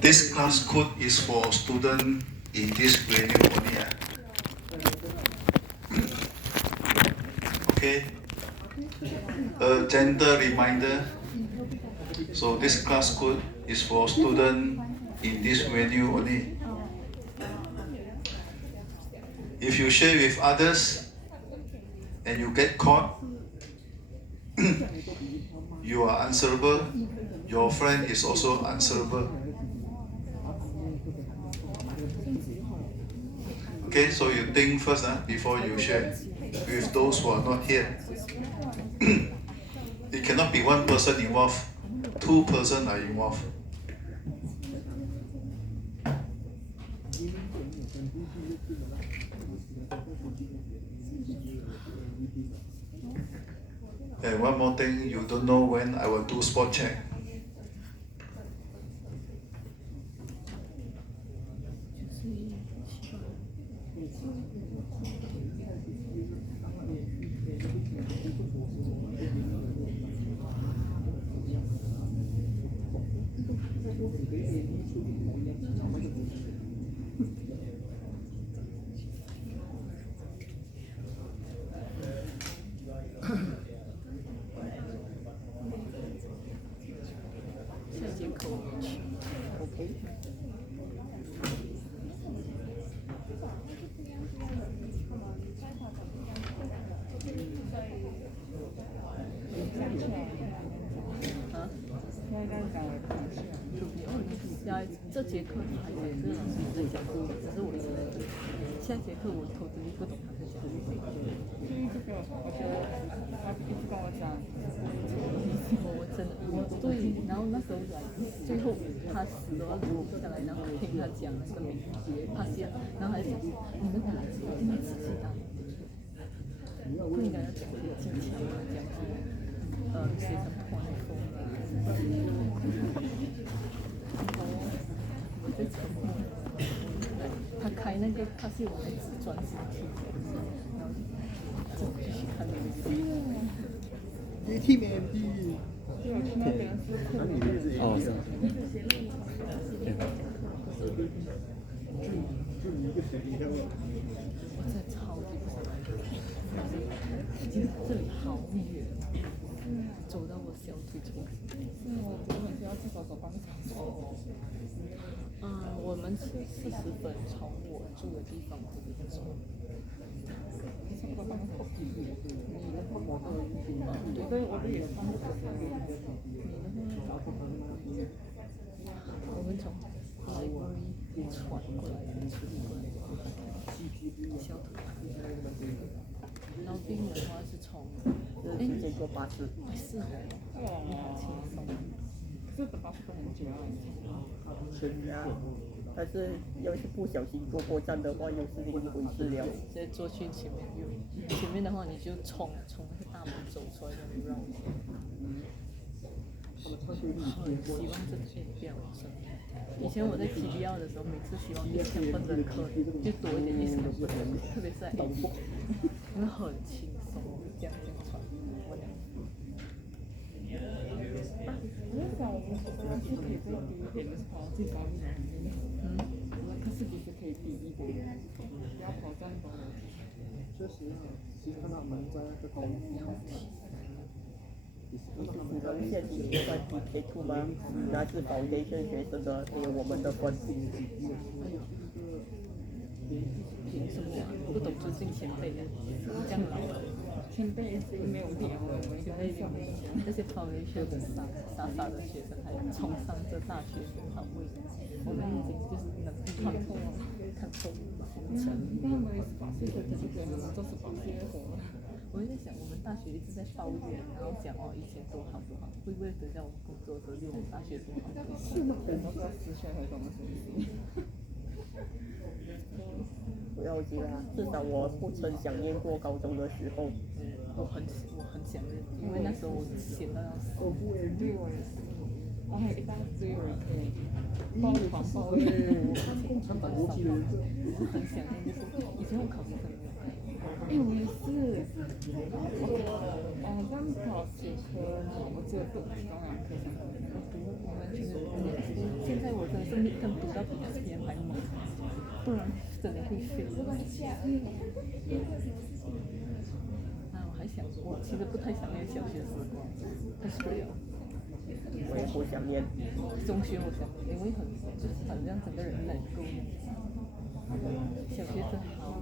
This class code is for student in this venue only. Okay. A gentle reminder. So this class code is for student in this venue only. If you share with others and you get caught, you are answerable. Your friend is also answerable. Okay, so you think first before you share with those who are not here. It cannot be one person involved. 2 persons are involved. And one more thing, you don't know when I will do spot check.这节课还有这个老师在讲，只是我觉得下节课我投资不懂他在讲什么。这个我觉得他一直跟我讲，我真的对，然后那时候来最后他死都要留下来，然后听他讲那个名字，他讲，然后还讲你们哪来一定要仔细打，不应该要讲这个技巧啊，讲学生团风啊。他开那个，他是我们只专辑听的，然后就继续看那个。TMD。哦。我真的超级不喜欢，其实这里好远，走到我小腿中。是我觉得很需要至少走半个小时。我们是40分从我住的地方这边走。对，我的也是。我们从library传过来的，小腿。然后病人的话是从，直接坐巴士。是哦，轻松。这个巴士都很久啊。是啊，但是要是不小心坐过站的话，又是另一回事了。直接坐去前面，前面的话你就从那个大门走出来，然后绕。很希望这边不要生。以前我在 TBL 的时候，每次希望1000分的课就多一点1000分，特别是在 A， 因为很轻松，这样传。我想我们是可以再低一点的跑最高一点。可是不是可以低一点？不要跑站高楼梯。确实啊，其实看到门在那个高楼梯。你们现在就在 PK2 吗？那是 foundation 学生的，还有我们的分。凭什么啊？不懂尊敬前辈的，这样老了。前辈已经没有脸了，我们就在上面。这些 foundation 的傻的学生还冲上这大学生好位，我们已经就是能看透红尘。他们把这个这个都是把这个活。我就在想，我们大学一直在抱怨，然后讲以前多好多好，会不会等下我们工作的时候，就我们大学多好？是吗？人都在私下还懂得什么事？不要紧啦，至少我不曾想念过高中的时候。我很想念，因为那时候我闲到要死。对，我也是。然后还一大堆人可以狂抱怨，共产党游击人，我很想念，就是以前我考试可能没有。我也是。这样考学科，我只有读当然科上。我们其实现在我生力更读到比 SPM 还猛，不然真的会废。我还想，我其实不太想念小学时光，太水了。我也不想念。中学我想，因为就是好像整个人能够。小学真好，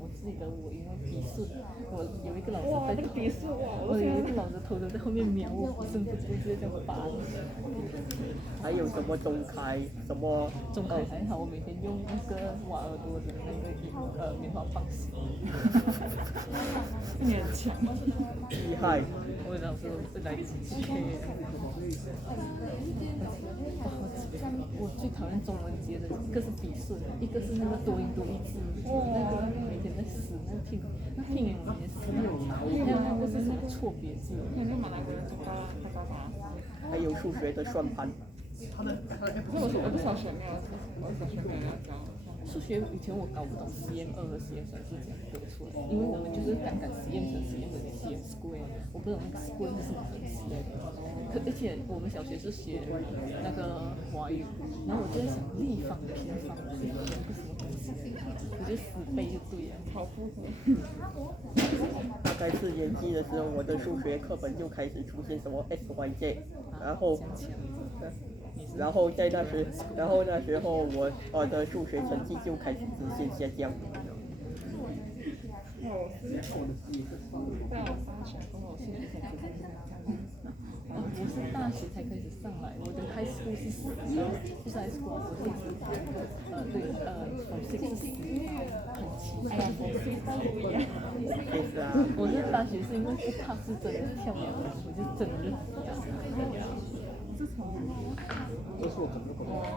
我记得我因为笔试，我有一个老师在笔试我有一个老师偷偷在后面瞄我，不知不觉这样拔。还有什么中开什么？中开还好，我每天用那个挖耳朵的那个棉花棒洗。你很强，厉害。我的老师都来一起去。我最讨厌中文节的，一个是笔试，一个是那个多音读一字，那个每天在死那拼音里面死，还有那个是什么错别字，还有数学的算盘。我不小学没有，我小学没有教。数学以前我搞不懂 SPM 2和 SPM 3是怎样得出来的，因为我们就是刚刚 SPM 乘 SPM 等于 SPM square， 我不懂那个 square 是什么东西。而且我们小学是学那个华语，然后我就在想立方平方是个什么东西，我就死背就对了，好复合。大概4年级的时候，我的数学课本就开始出现什么 XYZ， 然后那时候我的数学成绩就开始直线下降。我是大学才开始上来，我的 high school 是不是 high school， 我是from 6是10，很奇怪。我是大学是因为不怕是真的跳远，我就真的自从我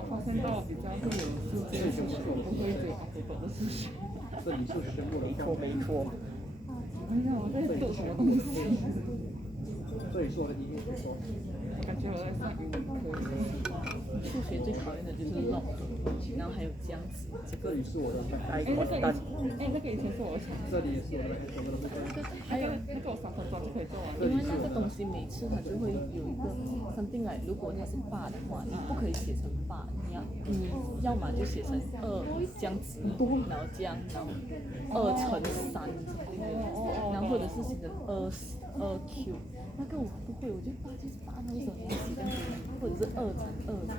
发现到比较会有数学的时候，不会只有的数学。这里是生物，没错。我想我在读什么东西？这里是我的英语学科。我感觉我在上英文课。数学最讨厌的就是 log， 然后还有这样子。这里是我的那个以前是我的。这里也是我的。还有那个我3分钟就可以做完。因为那个东西每次它就会有一个 something like， 如果它是8的话，你不可以写成8，你要么就写成2这样子，然后这样，然后2乘3，然后或者是写成2Q， 那个我不会，我就8就是8，那为什么要写这样子？或者是2乘2乘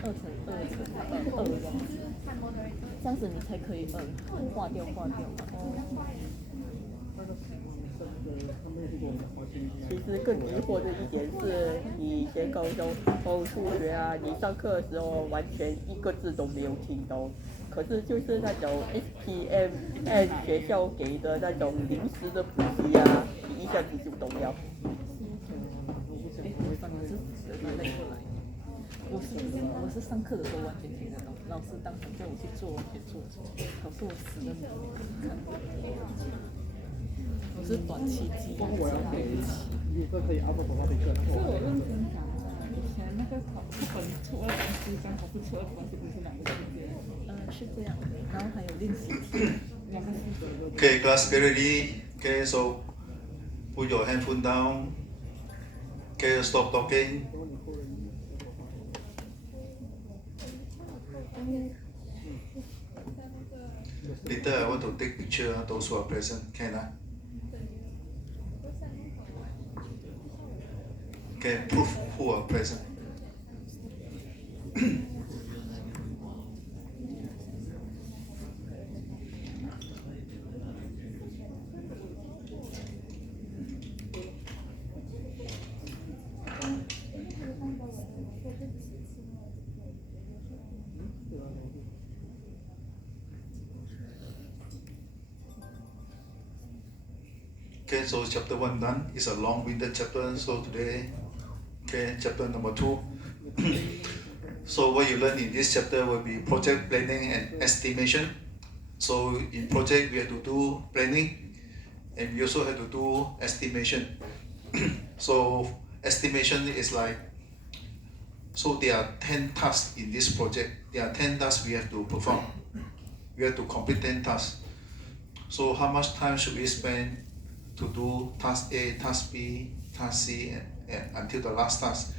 2乘2乘2这样子，这样子你才可以划掉嘛。其实更疑惑的一点是，你以前高中数学啊，你上课的时候完全一个字都没有听懂，可是就是那种 SPM L 学校给的那种临时的补习啊，你一下子就懂了。我是上课的时候完全听得懂，老师当场叫我去做，完全做错，可是我死都没有看。我是短期记忆，这可以阿伯宝宝的课。是我认真讲的，以前那个课本出2东西，刚好是出2东西，不是2个世界。是这样的，然后还有练习题，2个世界。Okay, class get ready. Okay, so put your handphone down. Okay, stop talking. Later I want to take picture. Those who are present, can I? Okay, proof who are present. Okay, so chapter 1 done. It's a long-winded chapter. So today, okay, chapter number 2. So what you learn in this chapter will be project planning and estimation. So in project we have to do planning, and we also have to do estimation. So estimation is like, so there are 10 tasks in this project. There are 10 tasks we have to perform. We have to complete 10 tasks. So how much time should we spend to do task A, task B, task C, and until the last task?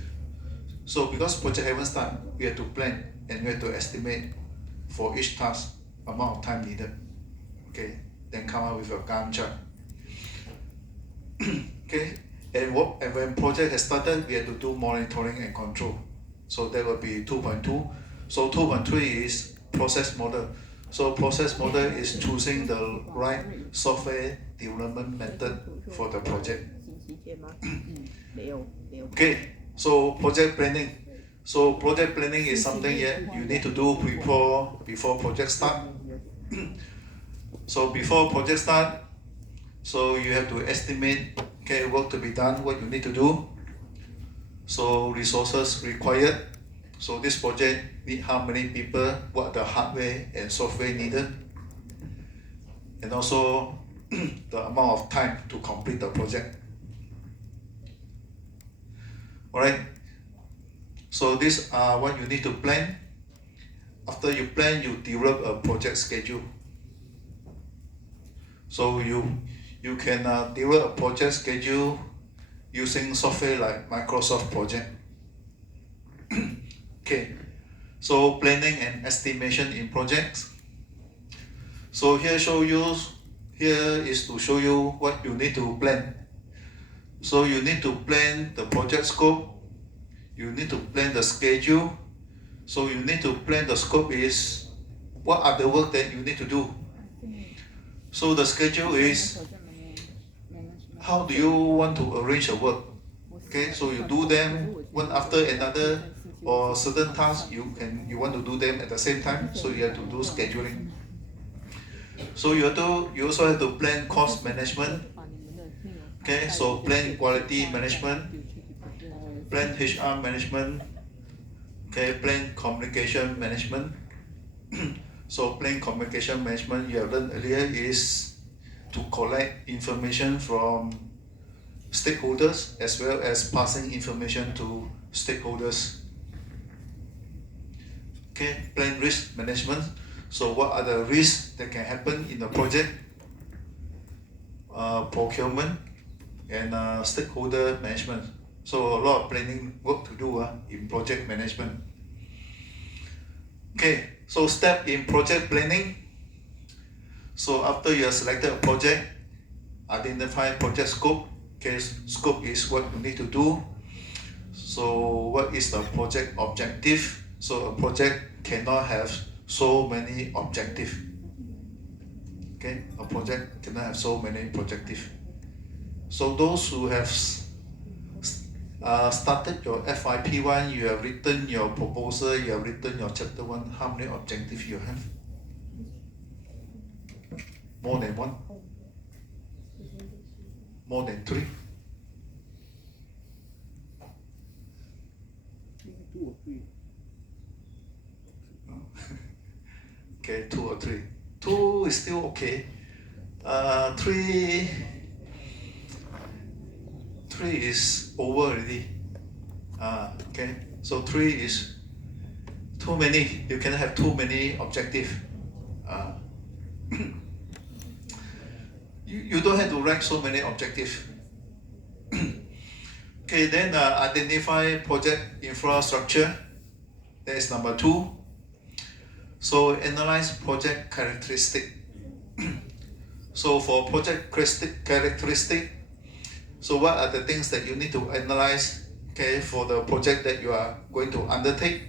So because project haven't started, we have to plan and we have to estimate for each task amount of time needed. Okay, then come up with a Gantt chart. Okay, and when project has started, we have to do monitoring and control. So that will be 2.2. So 2.3 is process model. So process model is choosing the right software development method for the project. 星期天吗？没有。 Okay, so project planning. So project planning is something you need to do before project start. So before project start, so you have to estimate, okay, work to be done, what you need to do. So resources required. So this project need how many people, what the hardware and software needed, and also the amount of time to complete the project. Alright, so these are what you need to plan. After you plan, you develop a project schedule. So you can develop a project schedule using software like Microsoft Project. Okay, so planning and estimation in projects. So here is to show you what you need to plan. So you need to plan the project scope, you need to plan the schedule. So you need to plan the scope is what are the work that you need to do. So the schedule is how do you want to arrange your work. Okay, so you do them one after another, or certain tasks you want to do them at the same time, so you have to do scheduling. So you also have to plan cost management. Okay, so plan quality management, plan HR management, okay, plan communication management. So plan communication management you have learned earlier is to collect information from stakeholders as well as passing information to stakeholders. Okay, plan risk management. So what are the risks that can happen in the project? Procurement and stakeholder management. So a lot of planning work to do in project management. Okay, so step in project planning. So after you have selected a project, identify project scope. Okay, scope is what you need to do. So what is the project objective? So a project cannot have so many objectives. Okay, a project cannot have so many objectives. So those who have started your FYP1, you have written your proposal, you have written your chapter 1, how many objectives you have? More than one? More than 3? 2 or 3. Okay, 2 or 3. 2 is still okay. 3 is over already. Okay, so 3 is too many. You cannot have too many objectives. You don't have to write so many objectives. Okay, then identify project infrastructure. That is number 2. So analyze project characteristic. So for project characteristic, so what are the things that you need to analyze, okay, for the project that you are going to undertake?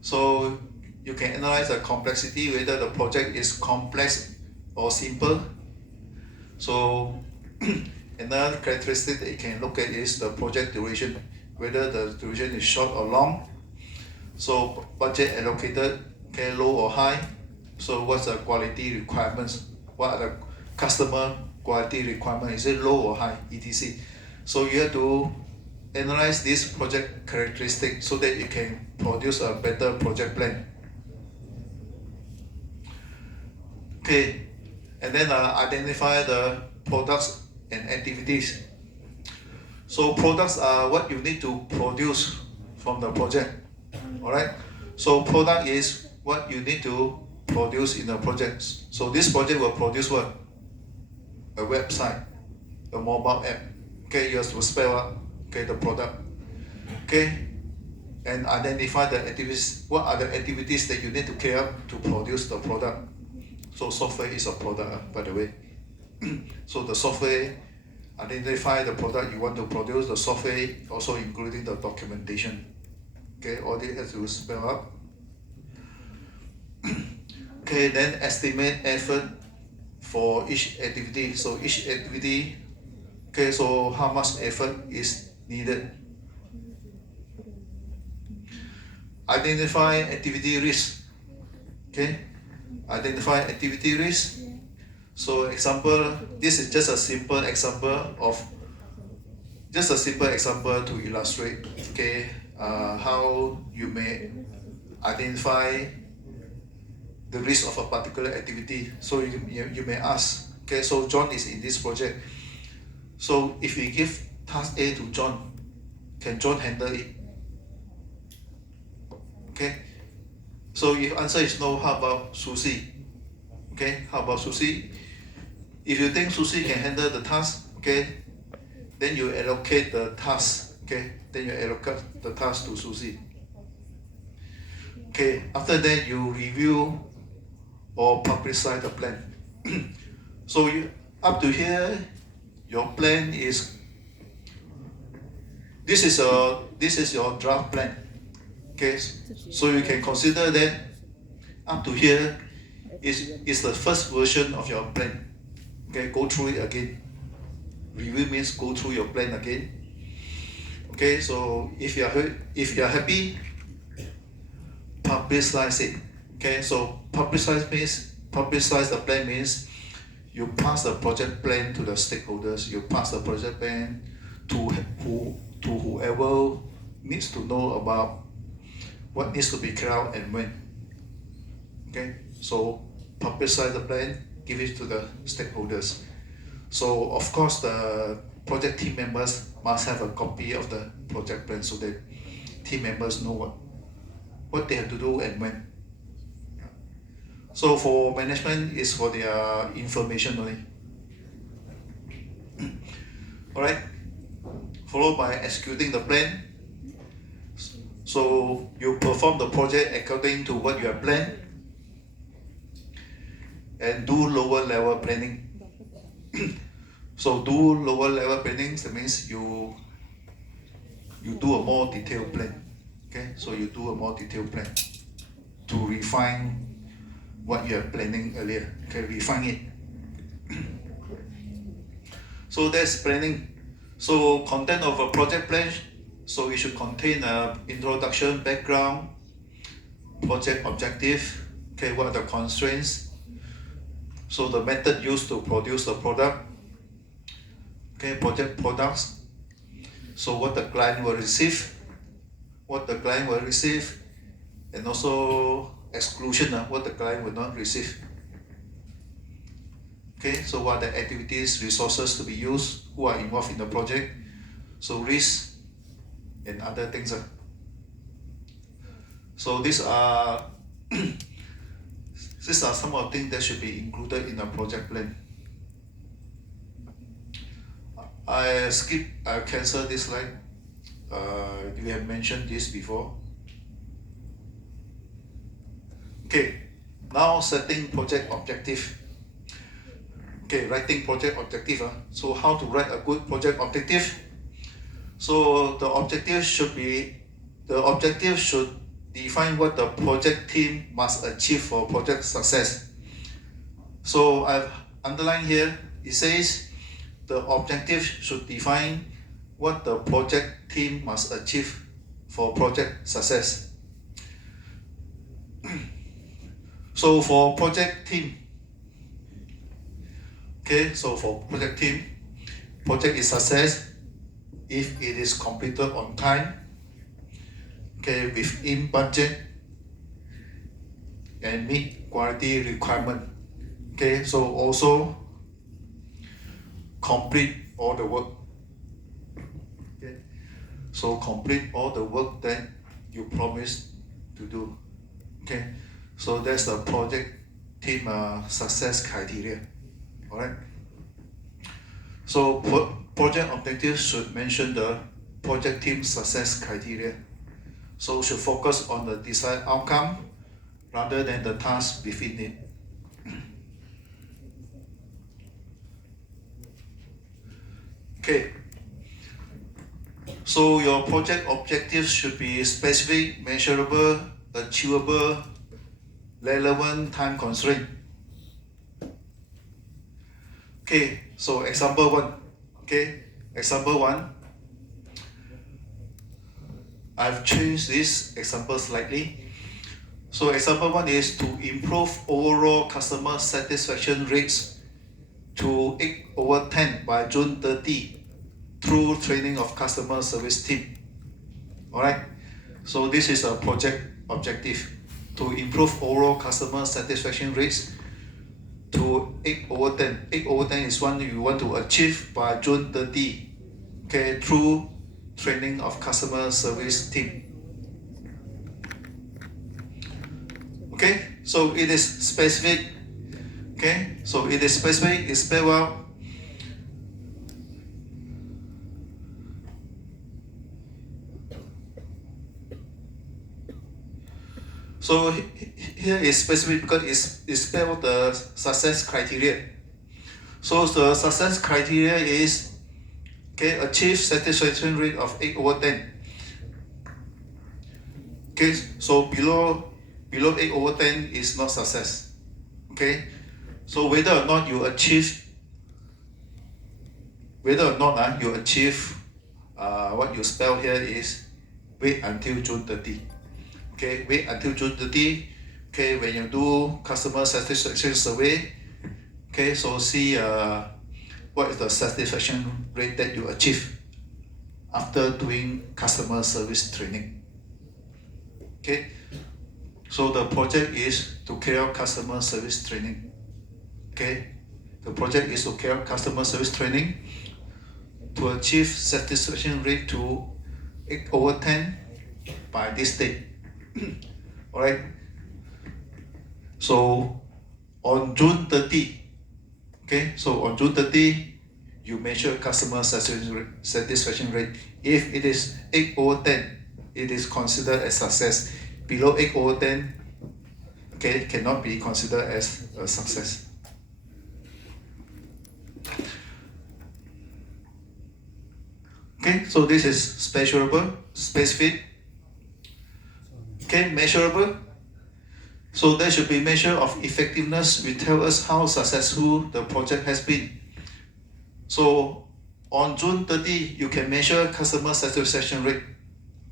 So you can analyze the complexity, whether the project is complex or simple. So another characteristic that you can look at is the project duration, whether the duration is short or long. So budget allocated, okay, low or high. So what's the quality requirements? What are the customer quality requirements? Is it low or high, etc. So you have to analyze this project characteristic so that you can produce a better project plan. Okay, and then identify the products and activities. So products are what you need to produce from the project. Alright, so product is what you need to produce in the project. So this project will produce what? A website, a mobile app. Okay, you have to spell out, okay, the product. okay, and identify the activities, what are the activities that you need to carry out to produce the product. So software is a product, by the way. So the software, identify the product you want to produce, the software also including the documentation. Okay, all this has to spell out. Okay, then estimate effort for each activity. So each activity, okay, so how much effort is needed. Identify activity risk. Okay, identify activity risk. So example, this is just a simple example to illustrate, okay, how you may identify the risk of a particular activity. So you may ask, okay, so John is in this project. So if we give task A to John, can John handle it? Okay. So if answer is no, how about Susie? Okay, how about Susie? If you think Susie can handle the task, okay, then you allocate the task, okay, then you allocate the task to Susie. Okay, after that you review or publicize the plan. So up to here, your plan is, this is your draft plan. Okay, so you can consider that up to here is the first version of your plan. Okay, go through it again. Review means go through your plan again. Okay, so if you are happy, publicize it. Okay, so publicize the plan means you pass the project plan to the stakeholders. You pass the project plan to whoever needs to know about what needs to be carried out and when. Okay, so publicize the plan, give it to the stakeholders. So of course the project team members must have a copy of the project plan so that team members know what they have to do and when. So for management is for their information only. Alright, followed by executing the plan. So you perform the project according to what you have planned and do lower level planning. So do lower level planning, that means you do a more detailed plan. Okay, so you do a more detailed plan to refine what you are planning earlier. Okay, refine it. So that's planning. So content of a project plan, so it should contain an introduction, background, project objective, okay, what are the constraints, so the method used to produce the product, okay, project products, so what the client will receive, and also exclusion, what the client will not receive. Okay, so what are the activities, resources to be used, who are involved in the project, so risk and other things. So these are some of the things that should be included in a project plan. I cancel this slide. You have mentioned this before. Okay, now setting project objective. Okay, writing project objective. So how to write a good project objective? So the objective should define what the project team must achieve for project success. So I've underlined here, it says the objective should define what the project team must achieve for project success. So for project team, okay, so for project team, project is success if it is completed on time, okay, within budget and meet quality requirement. Okay, so also complete all the work. Okay, so complete all the work that you promised to do. Okay, so that's the project team success criteria. All right. So project objectives should mention the project team success criteria. So should focus on the desired outcome rather than the task within it. Okay. So your project objectives should be specific, measurable, achievable, relevant, time constraint. Okay, so example 1. Okay, example 1. I've changed this example slightly. So example 1 is to improve overall customer satisfaction rates to 8/10 by June 30 through training of customer service team. Alright, so this is a project objective to improve overall customer satisfaction rates to 8/10. 8/10 is one you want to achieve by June 30, okay, through training of customer service team. Okay, so it is specific. Okay, so it is specific, it's spelled out. So here is specific because it's spelled the success criteria. So the success criteria is, okay, achieve satisfaction rate of 8/10. Okay, so below 8/10 is not success. Okay, so whether or not you achieve what you spell here is wait until June 30. Okay, wait until June 30. Okay, when you do customer satisfaction survey, okay, so see what is the satisfaction rate that you achieve after doing customer service training. Okay, so the project is to carry out customer service training. Okay, the project is to carry out customer service training to achieve satisfaction rate to 8/10 by this date. Alright, so on June 30, okay, so on June 30 you measure customer satisfaction rate. If it is 8/10, it is considered as success. Below 8/10, okay, cannot be considered as a success. Okay, so this is specific. Okay, measurable. So there should be measure of effectiveness which tell us how successful the project has been. So on June 30, you can measure customer satisfaction rate.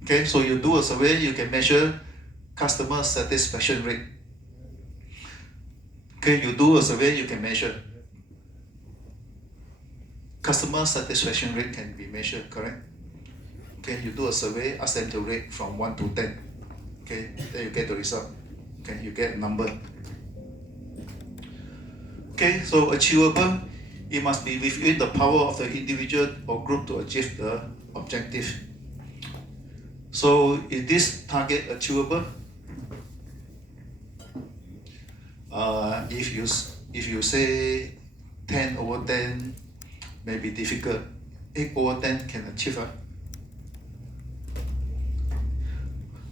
Okay, so you do a survey, you can measure customer satisfaction rate. Okay, you do a survey, you can measure. Customer satisfaction rate can be measured, correct? Okay, you do a survey, ask them to rate from 1 to 10. Okay, then you get the result. Okay, you get a number. Okay, so achievable, it must be within the power of the individual or group to achieve the objective. So is this target achievable? If you say 10/10 may be difficult, 8/10 can achieve.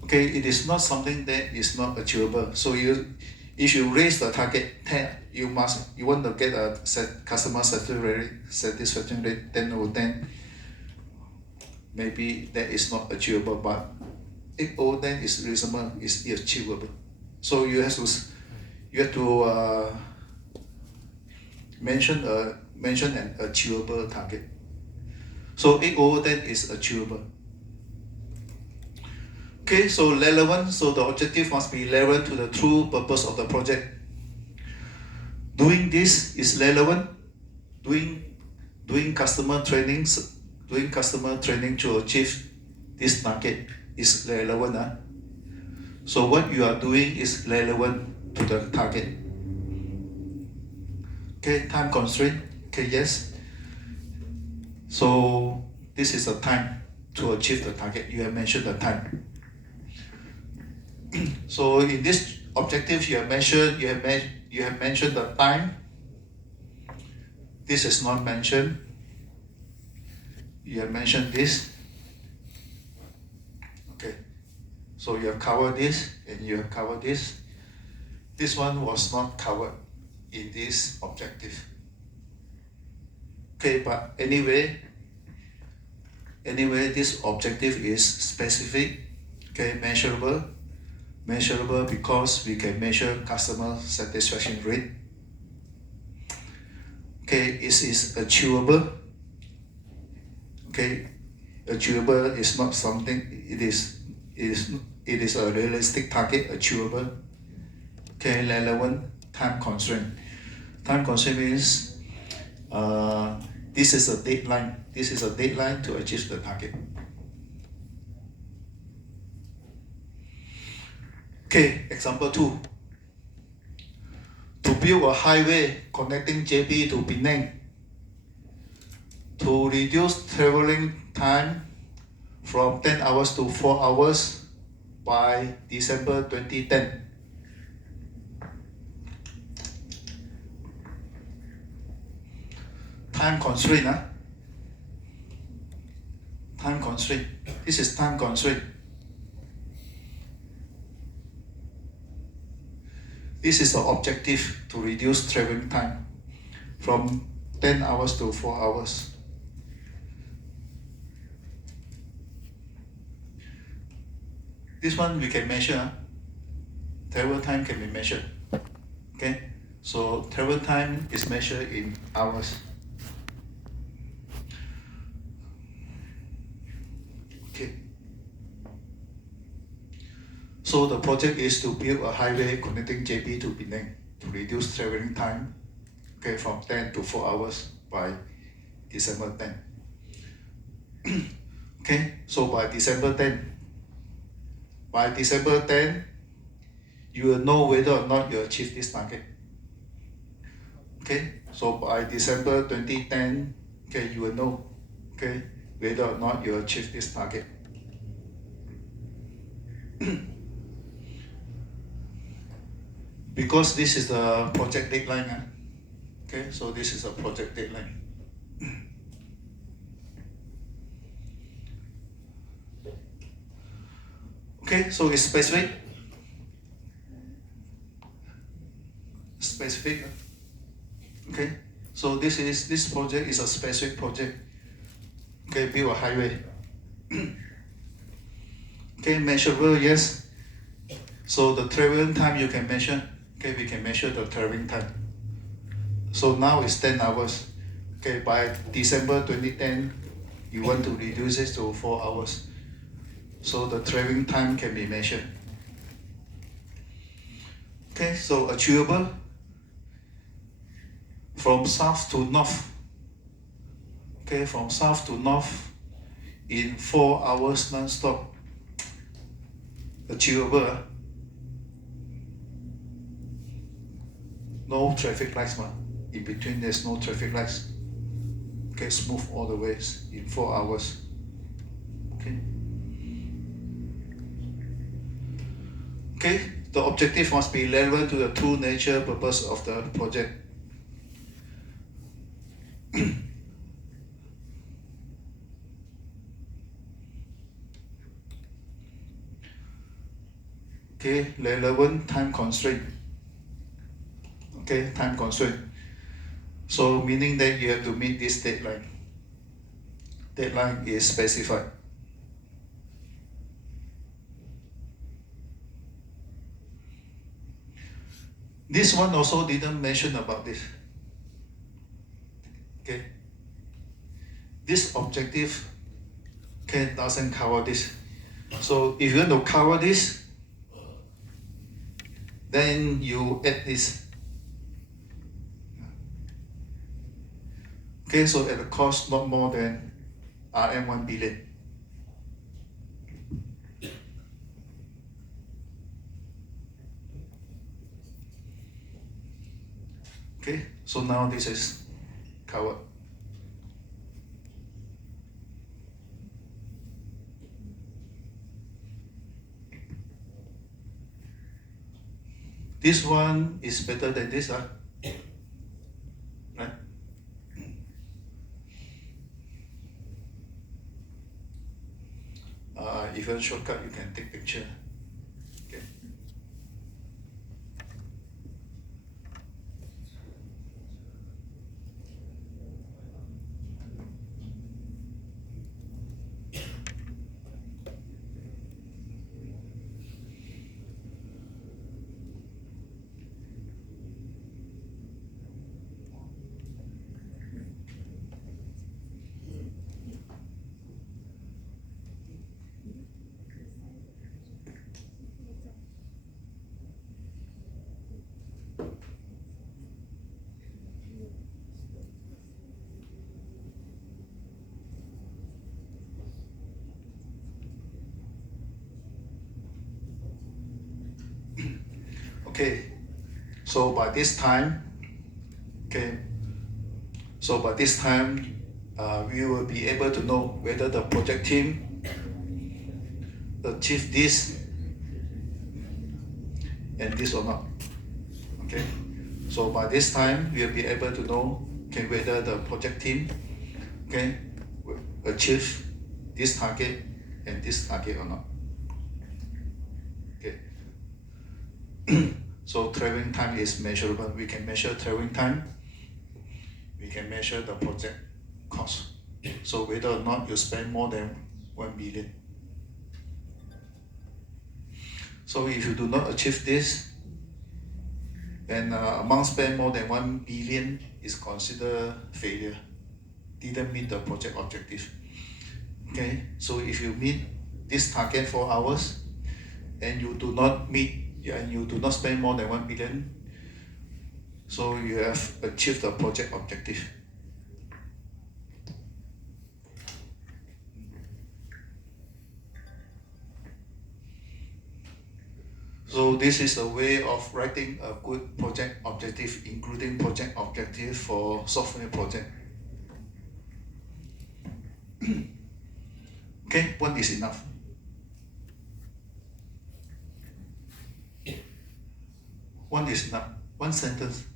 Okay, it is not something that is not achievable. So if you raise the target 10, you want to get a customer satisfaction rate 10/10. Maybe that is not achievable, but 8/10 is reasonable, is achievable. So you have to mention an achievable target. So 8/10 is achievable. Okay, so relevant, so the objective must be relevant to the true purpose of the project. Doing this is relevant. Doing customer training to achieve this target is relevant. So what you are doing is relevant to the target. Okay, time constraint. Okay, yes. So this is the time to achieve the target. You have mentioned the time. So in this objective, you have mentioned the time. This is not mentioned. You have mentioned this. So you have covered this and you have covered this. This one was not covered in this objective. Okay, but anyway, this objective is specific, okay, measurable because we can measure customer satisfaction rate. Okay, it is achievable. Okay, achievable is not something, it is a realistic target, achievable. Okay, relevant, time constraint. Time constraint means this is a deadline. This is a deadline to achieve the target. Okay, example 2. To build a highway connecting JB to Penang, to reduce traveling time from 10 hours to 4 hours by December 2010. Time constraint, time constraint. This is time constraint. This is the objective, to reduce traveling time from 10 hours to 4 hours. This one we can measure. Travel time can be measured. Okay, so travel time is measured in hours. Okay. So the project is to build a highway connecting JB to Penang to reduce traveling time, okay, from 10 to 4 hours by December 10. Okay, so by December 10, you will know whether or not you achieve this target. Okay, so by December 2010, okay, you will know, okay, whether or not you achieve this target. Because this is the project deadline, okay, so this is a project deadline. Okay, so it's specific. Okay, so this project is a specific project. Okay, build a highway. Okay, measurable, yes. So the traveling time you can measure. Okay, we can measure the traveling time. So now it's 10 hours. Okay, by December 2010, you want to reduce it to 4 hours. So the traveling time can be measured. Okay, so achievable from south to north. Okay, from south to north in 4 hours non-stop. Achievable. No traffic lights, in between there's no traffic lights. Okay, smooth all the ways in 4 hours. Okay. Okay, the objective must be relevant to the true nature purpose of the project. Okay, relevant time constraint. Okay, time constraint. So meaning that you have to meet this deadline. Deadline is specified. This one also didn't mention about this. Okay. This objective doesn't cover this. So if you want to cover this, then you add this. Okay, so at a cost not more than RM 1 billion. Okay, so now this is covered. This one is better than this, right? If you want shortcut, you can take picture. Okay, so by this time, we will be able to know whether the project team achieved this and this or not. Okay, so by this time we'll be able to know whether the project team will achieve this target and this target or not. Okay. So traveling time is measurable. We can measure traveling time. We can measure the project cost. So whether or not you spend more than 1 billion. So if you do not achieve this, then amount spent more than 1 billion is considered failure. Didn't meet the project objective. Okay, so if you meet this target 4 hours and you do not meet and you do not spend more than 1 billion, so you have achieved the project objective. So this is a way of writing a good project objective, including project objective for software project. Okay, one is enough. One is enough. One sentence.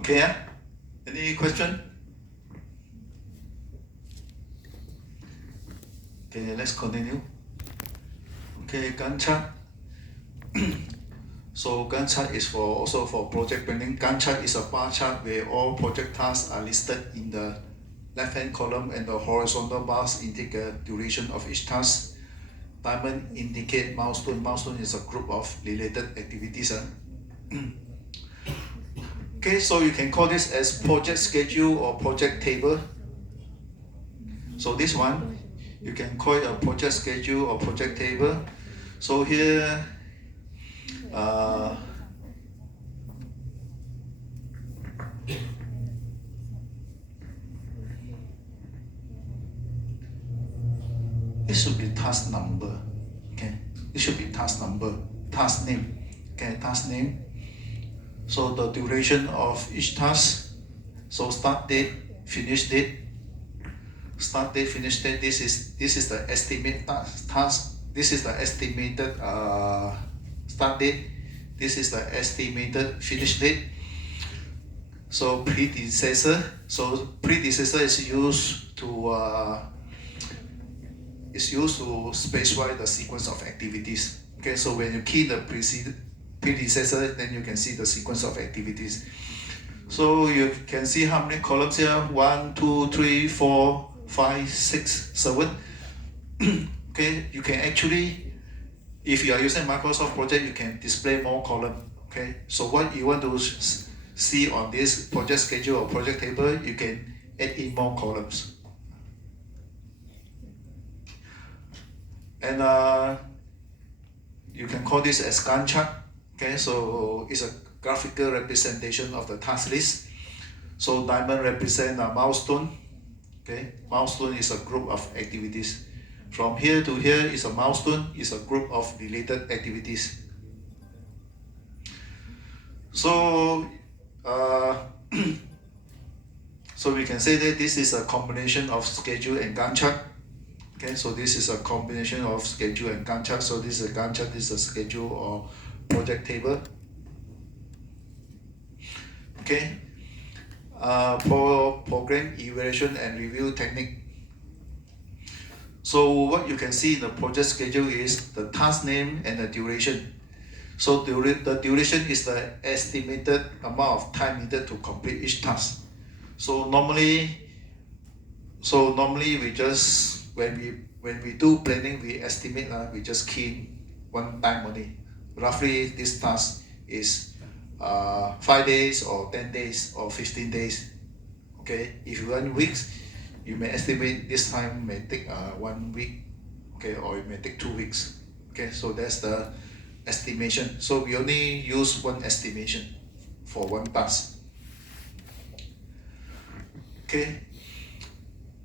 Okay, any question? Okay, let's continue. Okay, Gantt chart. So Gantt chart is also for project planning. Gantt chart is a bar chart where all project tasks are listed in the left-hand column, and the horizontal bars indicate the duration of each task. Diamond indicate milestone. Milestone is a group of related activities. Okay, so you can call this as project schedule or project table. So this one, you can call it a project schedule or project table. So here, this should be task number. Okay, this should be task number, task name. Okay, task name. So the duration of each task. So start date, finish date. Start date, finish date. This is the estimate task. This is the estimated start date. This is the estimated finish date. So predecessor. So predecessor is used to specify the sequence of activities. Okay, so when you key the predecessor, then you can see the sequence of activities. So you can see how many columns here: 1, 2, 3, 4, 5, 6, 7. Okay, you can actually, if you are using Microsoft Project, you can display more columns. Okay, so what you want to see on this project schedule or project table, you can add in more columns. And you can call this as Gantt chart. Okay, so it's a graphical representation of the task list. So diamond represents a milestone. Okay, milestone is a group of activities. From here to here is a milestone, is a group of related activities. So, so we can say that this is a combination of schedule and Gantt chart. Okay, so this is a combination of schedule and Gantt chart. So this is a Gantt chart, this is a schedule or project table. Okay, for program evaluation and review technique. So what you can see in the project schedule is the task name and the duration. So the duration is the estimated amount of time needed to complete each task. So normally we just, when we do planning, we estimate, we just key in one time only. Roughly this task is 5 days or 10 days or 15 days. Okay, if you run weeks, you may estimate this time may take 1 week, okay, or it may take 2 weeks. Okay, so that's the estimation. So we only use one estimation for one task. Okay.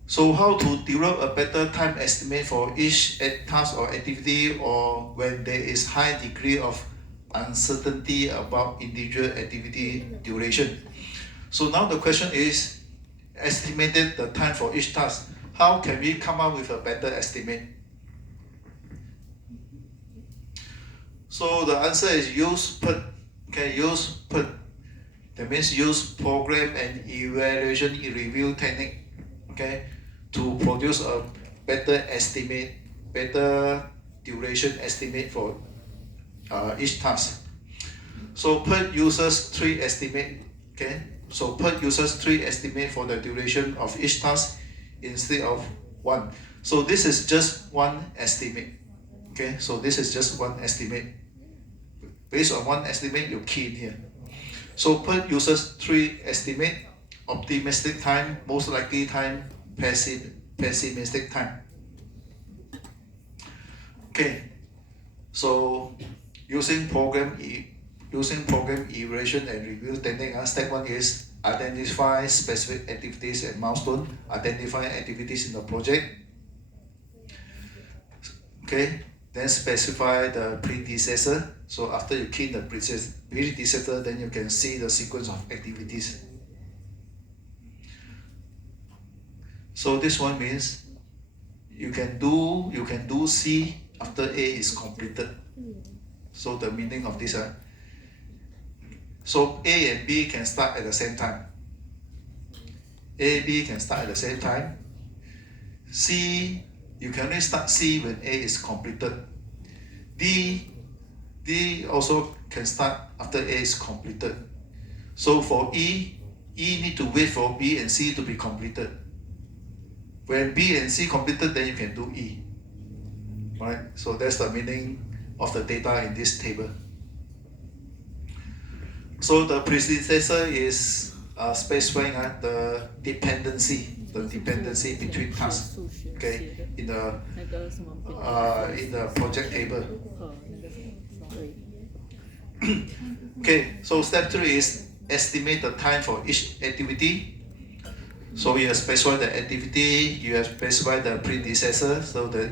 So how to develop a better time estimate for each task or activity, or when there is high degree of uncertainty about individual activity duration. So now the question is, estimated the time for each task. How can we come up with a better estimate? So the answer is use PERT. Okay, use PERT. That means use program and evaluation review technique. Okay, to produce a better estimate, better duration estimate for each task. So PERT uses 3 estimate. Okay, so PERT uses 3 estimate for the duration of each task instead of 1. So this is just one estimate. Okay, so this is just one estimate. Based on one estimate, you key in here. So PERT uses 3 estimate: optimistic time, most likely time, pessimistic time. Okay, so using program evaluation and review technique. Step 1 is identify specific activities and milestone. Identify activities in the project. Okay, then specify the predecessor. So after you key in the predecessor, then you can see the sequence of activities. So this one means you can do C after A is completed. So the meaning of this, so A and B can start at the same time. A, B can start at the same time. C, you can only start C when A is completed. D also can start after A is completed. So for E need to wait for B and C to be completed. When B and C completed, then you can do E. Right? So that's the meaning of the data in this table. So the predecessor is specifying the dependency between tasks. Okay, in the project table. Okay, so step 3 is estimate the time for each activity. So you have specified the activity, you have specified the predecessor, so the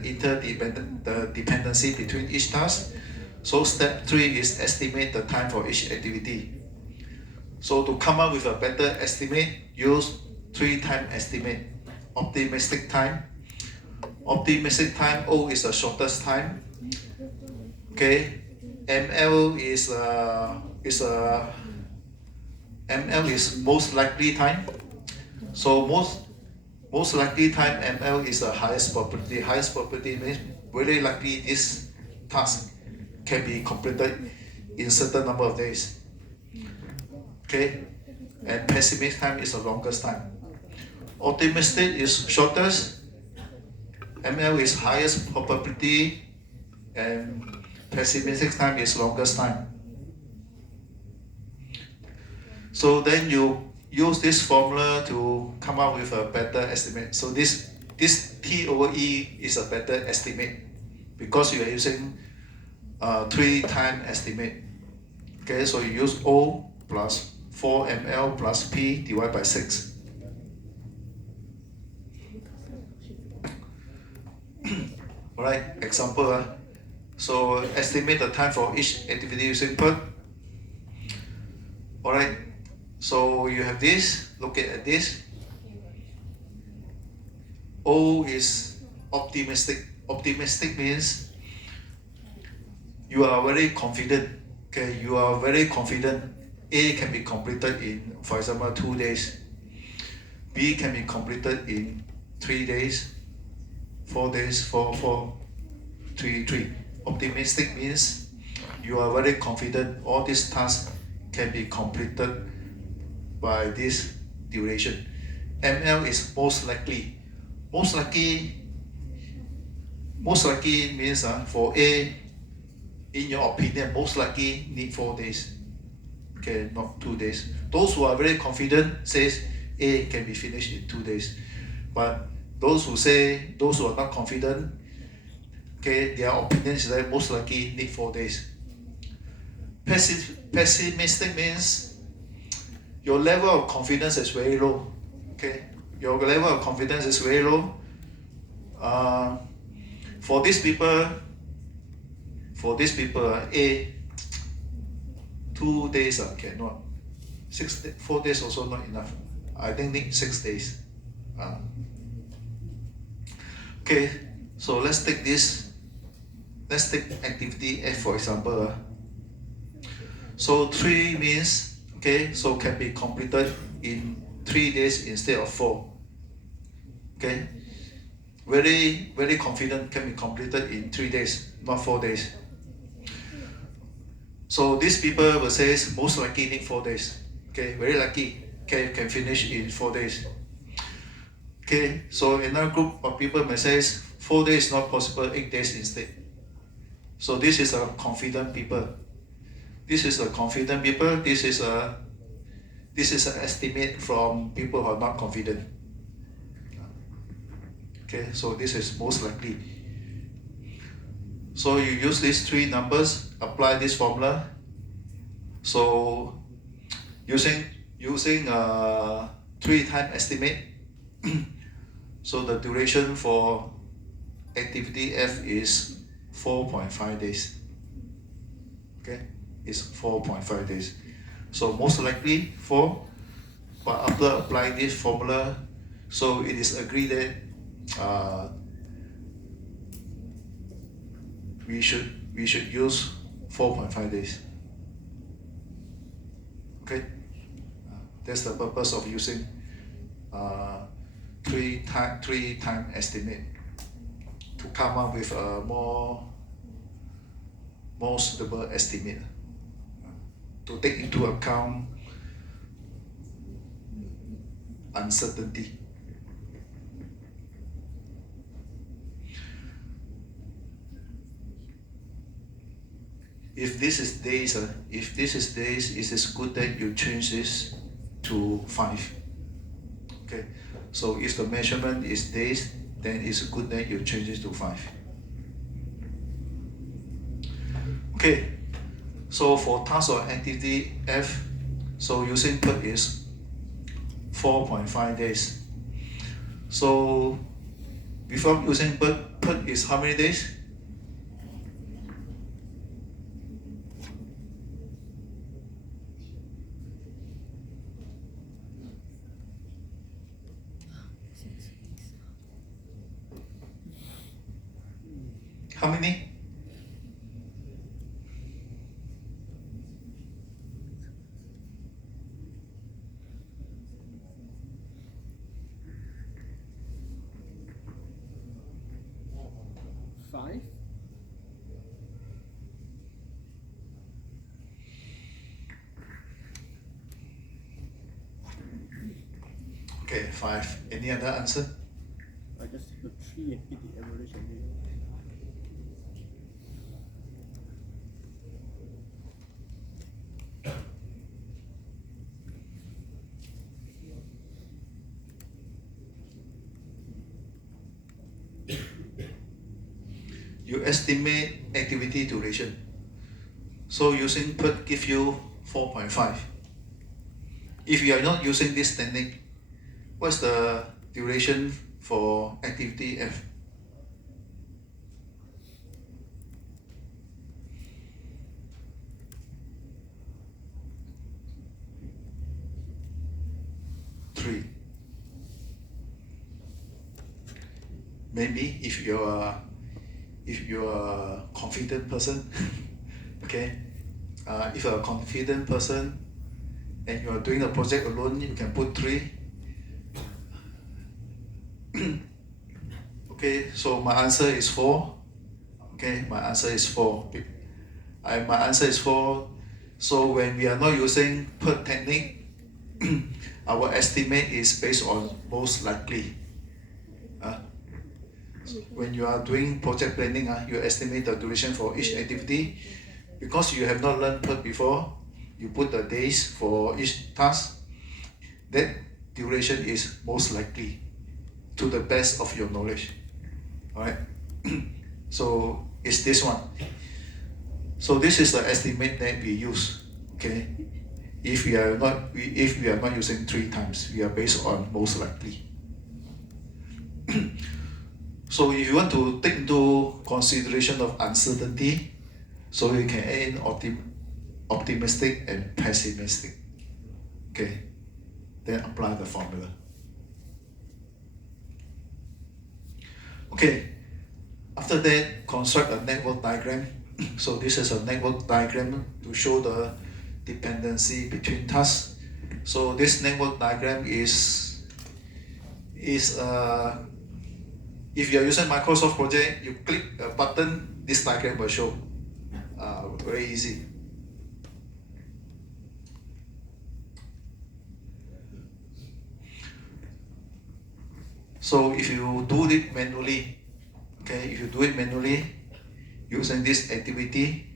dependency between each task. So step 3 is estimate the time for each activity. So to come up with a better estimate, use 3 time estimate. Optimistic time. Optimistic time, O is the shortest time. Okay, ML is most likely time. So most likely time, ML is the highest probability. Highest probability means very likely this task can be completed in certain number of days. Okay, and pessimistic time is the longest time. Optimistic is shortest, ML is highest probability, and pessimistic time is longest time. So then you use this formula to come up with a better estimate. So this T over E is a better estimate because you are using 3 time estimate. Okay, so you use O plus 4 ml plus P divided by 6. Alright, example. So estimate the time for each activity using PERT. Alright, so you have this, look at this. O is optimistic. Optimistic means you are very confident. Okay, you are very confident A can be completed in, for example, 2 days. B can be completed in 3 days, 4 days, 4, 3. Optimistic means you are very confident all these tasks can be completed by this duration. ML is most likely. Most likely means for A, in your opinion, most likely need 4 days. Okay, not 2 days. Those who are very confident says A can be finished in 2 days. But those who are not confident, okay, their opinion is that most likely need 4 days. Pessimistic means your level of confidence is very low. Okay, your level of confidence is very low. For these people, A, 2 days cannot. 4 days also not enough. I think need 6 days. Okay, so let's take this. Let's take activity F for example. So 3 means, okay, so can be completed in 3 days instead of 4. Okay, very confident can be completed in 3 days, not 4 days. So these people will say most likely need 4 days. Okay, very lucky can finish in 4 days. Okay, so another group of people may say 4 days not possible, 8 days instead. So this is a confident people. This is a confident people. This is an estimate from people who are not confident. Okay, so this is most likely. So you use these 3 numbers, apply this formula. So using 3 time estimate. So the duration for activity F is 4.5 days. Okay, it's 4.5 days. So most likely 4, but after applying this formula, so it is agreed that we should use 4.5 days. Okay, that's the purpose of using 3 time estimate to come up with a more suitable estimate to take into account uncertainty. If this is days, it is good that you change this to 5. Okay, so if the measurement is days, then it's good that you change it to 5. Okay, so for task or activity F, so using PERT is 4.5 days. So before using PERT is how many days? How many? Okay, 5. Any other answer? I just put 3 and hit the average only. You estimate activity duration. So using PERT give you 4.5. If you are not using this technique, what's the duration for activity F? Maybe if you're a confident person, okay, if you're a confident person and you are doing the project alone, you can put 3. Okay, so my answer is 4. Okay, my answer is 4. My answer is 4. So when we are not using PERT technique, our estimate is based on most likely. When you are doing project planning, you estimate the duration for each activity. Because you have not learned PERT before, you put the days for each task. That duration is most likely to the best of your knowledge. Alright? So it's this one. So this is the estimate that we use. Okay? If we are not using 3 times, we are based on most likely. So if you want to take into consideration of uncertainty, so you can add in optimistic and pessimistic. Okay, then apply the formula. Okay, after that, construct a network diagram. So this is a network diagram to show the dependency between tasks. So this network diagram is if you are using Microsoft Project, you click a button, this diagram will show. Very easy. So if you do it manually, okay, if you do it manually, using this activity,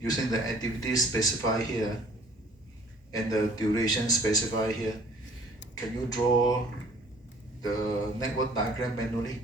using the activity specified here, and the duration specified here, can you draw the network diagram manually?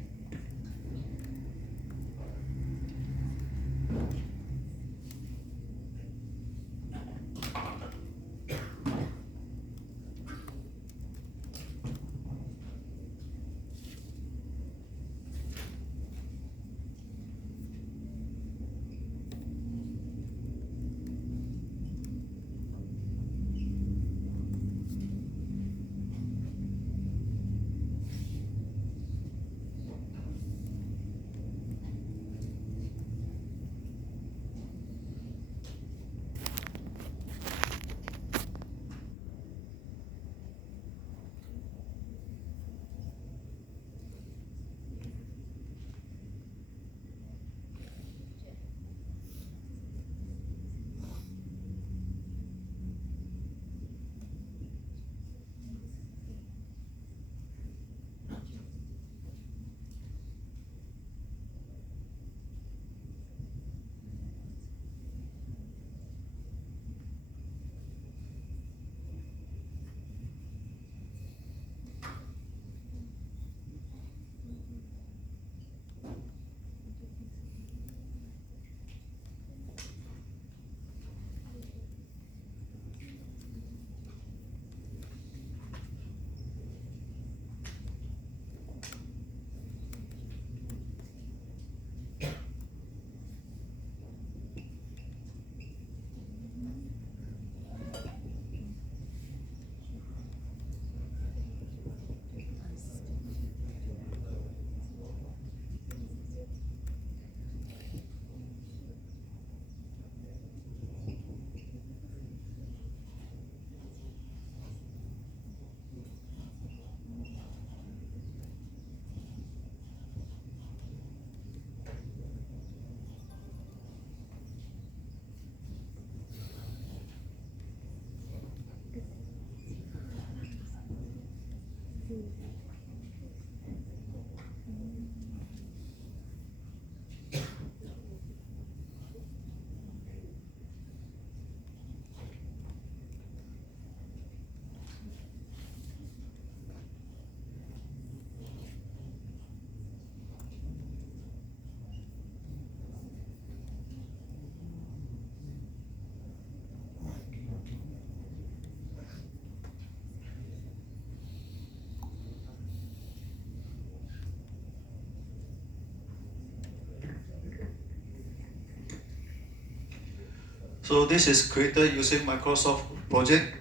So this is created using Microsoft Project.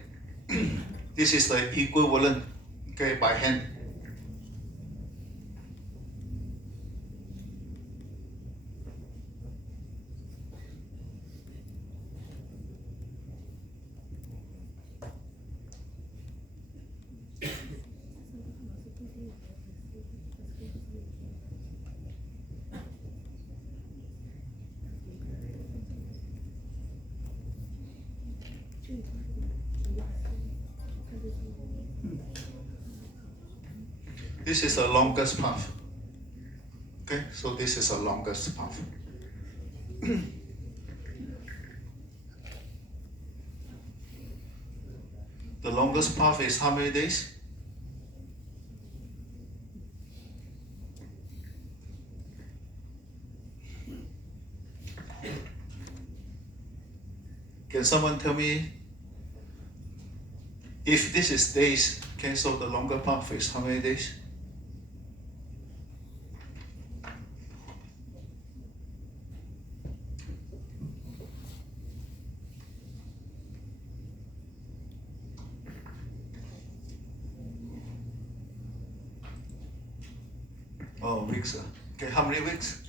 This is the equivalent, okay, by hand. This is the longest path. Okay, so this is the longest path. The longest path is how many days? Can someone tell me if this is days, okay, so the longer path is how many days? Oh, weeks. Okay, how many weeks?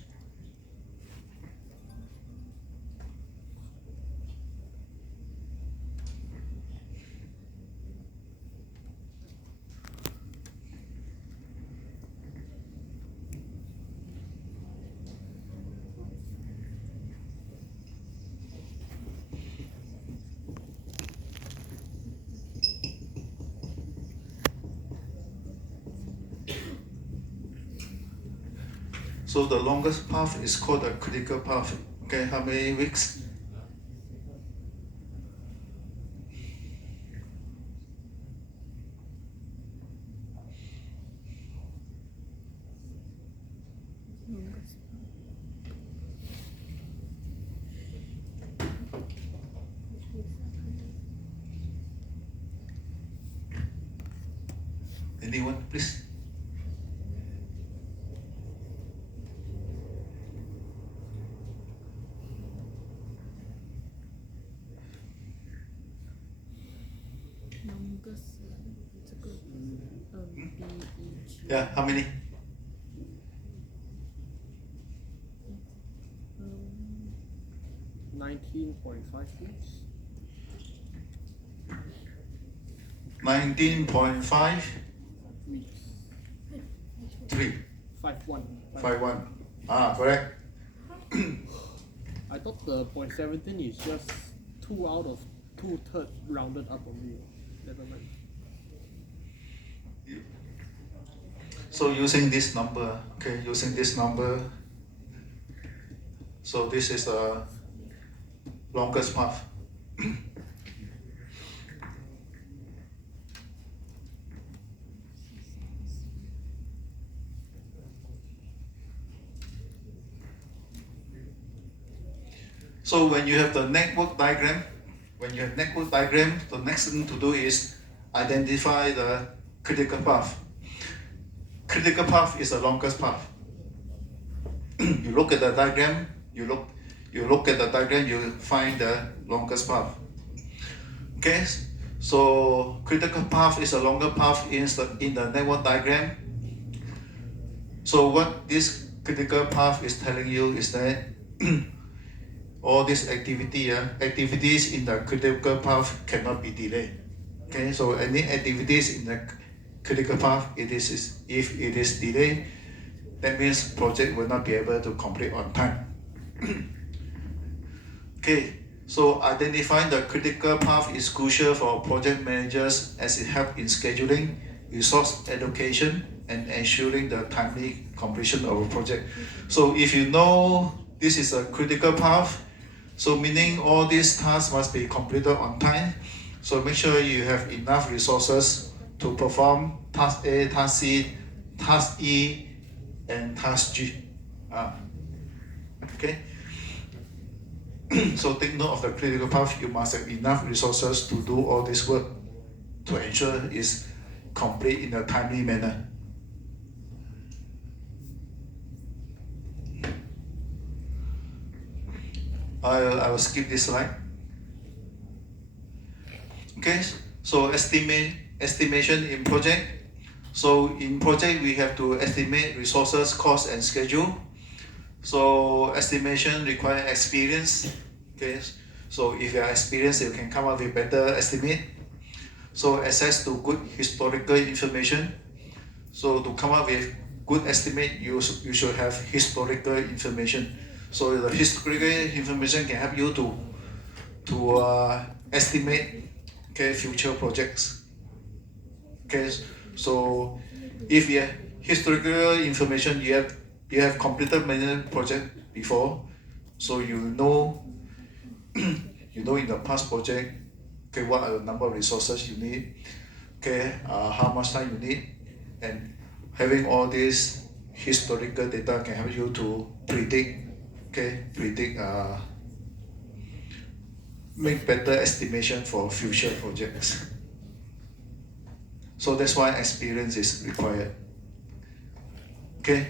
So the longest path is called the critical path. Okay, how many weeks? Anyone, please? Yeah, how many? Um, 19.5 weeks. 19.5, Weeks. 3, 5.1. 5, 1. Ah, correct. I thought the 0.17 is just 2 out of 2/3 rounded up only. Never mind. So using this number, okay, using this number, so this is the longest path. So when you have the network diagram, the next thing to do is identify the critical path. Critical path is the longest path. You look at the diagram, you look at the diagram, you find the longest path. Okay, so critical path is a longer path in the network diagram. So what this critical path is telling you is that all these activities in the critical path cannot be delayed. Okay, so any activities in the critical path, if it is delayed, that means project will not be able to complete on time. Okay, so identifying the critical path is crucial for project managers as it helps in scheduling, resource allocation, and ensuring the timely completion of a project. So if you know this is a critical path, so meaning all these tasks must be completed on time. So make sure you have enough resources to perform task A, task C, task E, and task G. Okay. So take note of the critical path. You must have enough resources to do all this work to ensure it's complete in a timely manner. I will skip this slide. Okay, so estimation in project. So in project we have to estimate resources, cost, and schedule. So estimation requires experience. Okay, so if you are experienced, you can come up with better estimate. So access to good historical information. So to come up with good estimate, you should have historical information. So the historical information can help you to estimate future projects. Okay, so if you have historical information, you have completed many projects before, so you know in the past project, okay, what are the number of resources you need, okay, how much time you need, and having all this historical data can help you to predict, make better estimation for future projects. So that's why experience is required. Okay.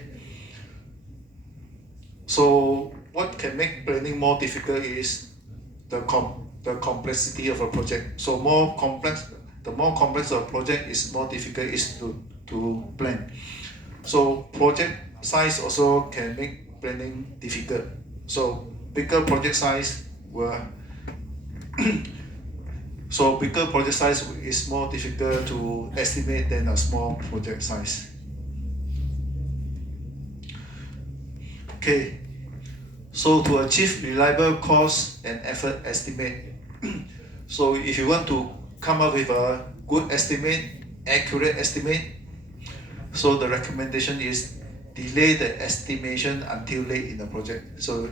So what can make planning more difficult is the complexity of a project. So the more complex a project is, more difficult is to plan. So project size also can make planning difficult. So bigger project size will so bigger project size is more difficult to estimate than a small project size. Okay, so to achieve reliable cost and effort estimate, so if you want to come up with a good estimate, accurate estimate, so the recommendation is delay the estimation until late in the project. So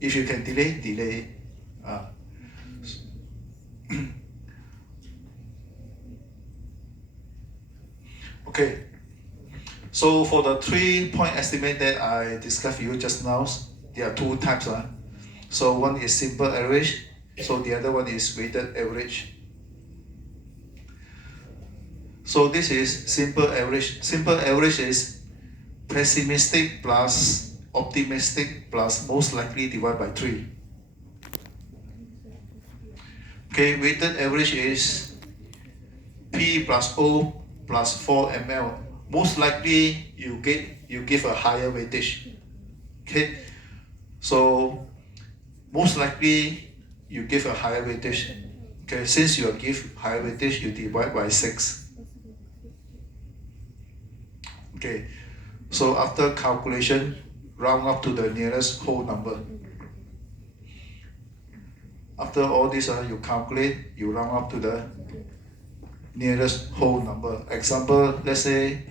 if you can delay. Okay, so for the 3-point estimate that I discussed with you just now, there are two types. So one is simple average, so the other one is weighted average. So this is simple average. Simple average is pessimistic plus optimistic plus most likely divided by 3. Okay, weighted average is P plus O plus 4 ml. Most likely you give a higher weightage. Okay, so most likely you give a higher weightage. Okay, since you give higher weightage, you divide by 6. Okay, so after calculation, round up to the nearest whole number. After all this, you calculate, you round up to the nearest whole number. Example, let's say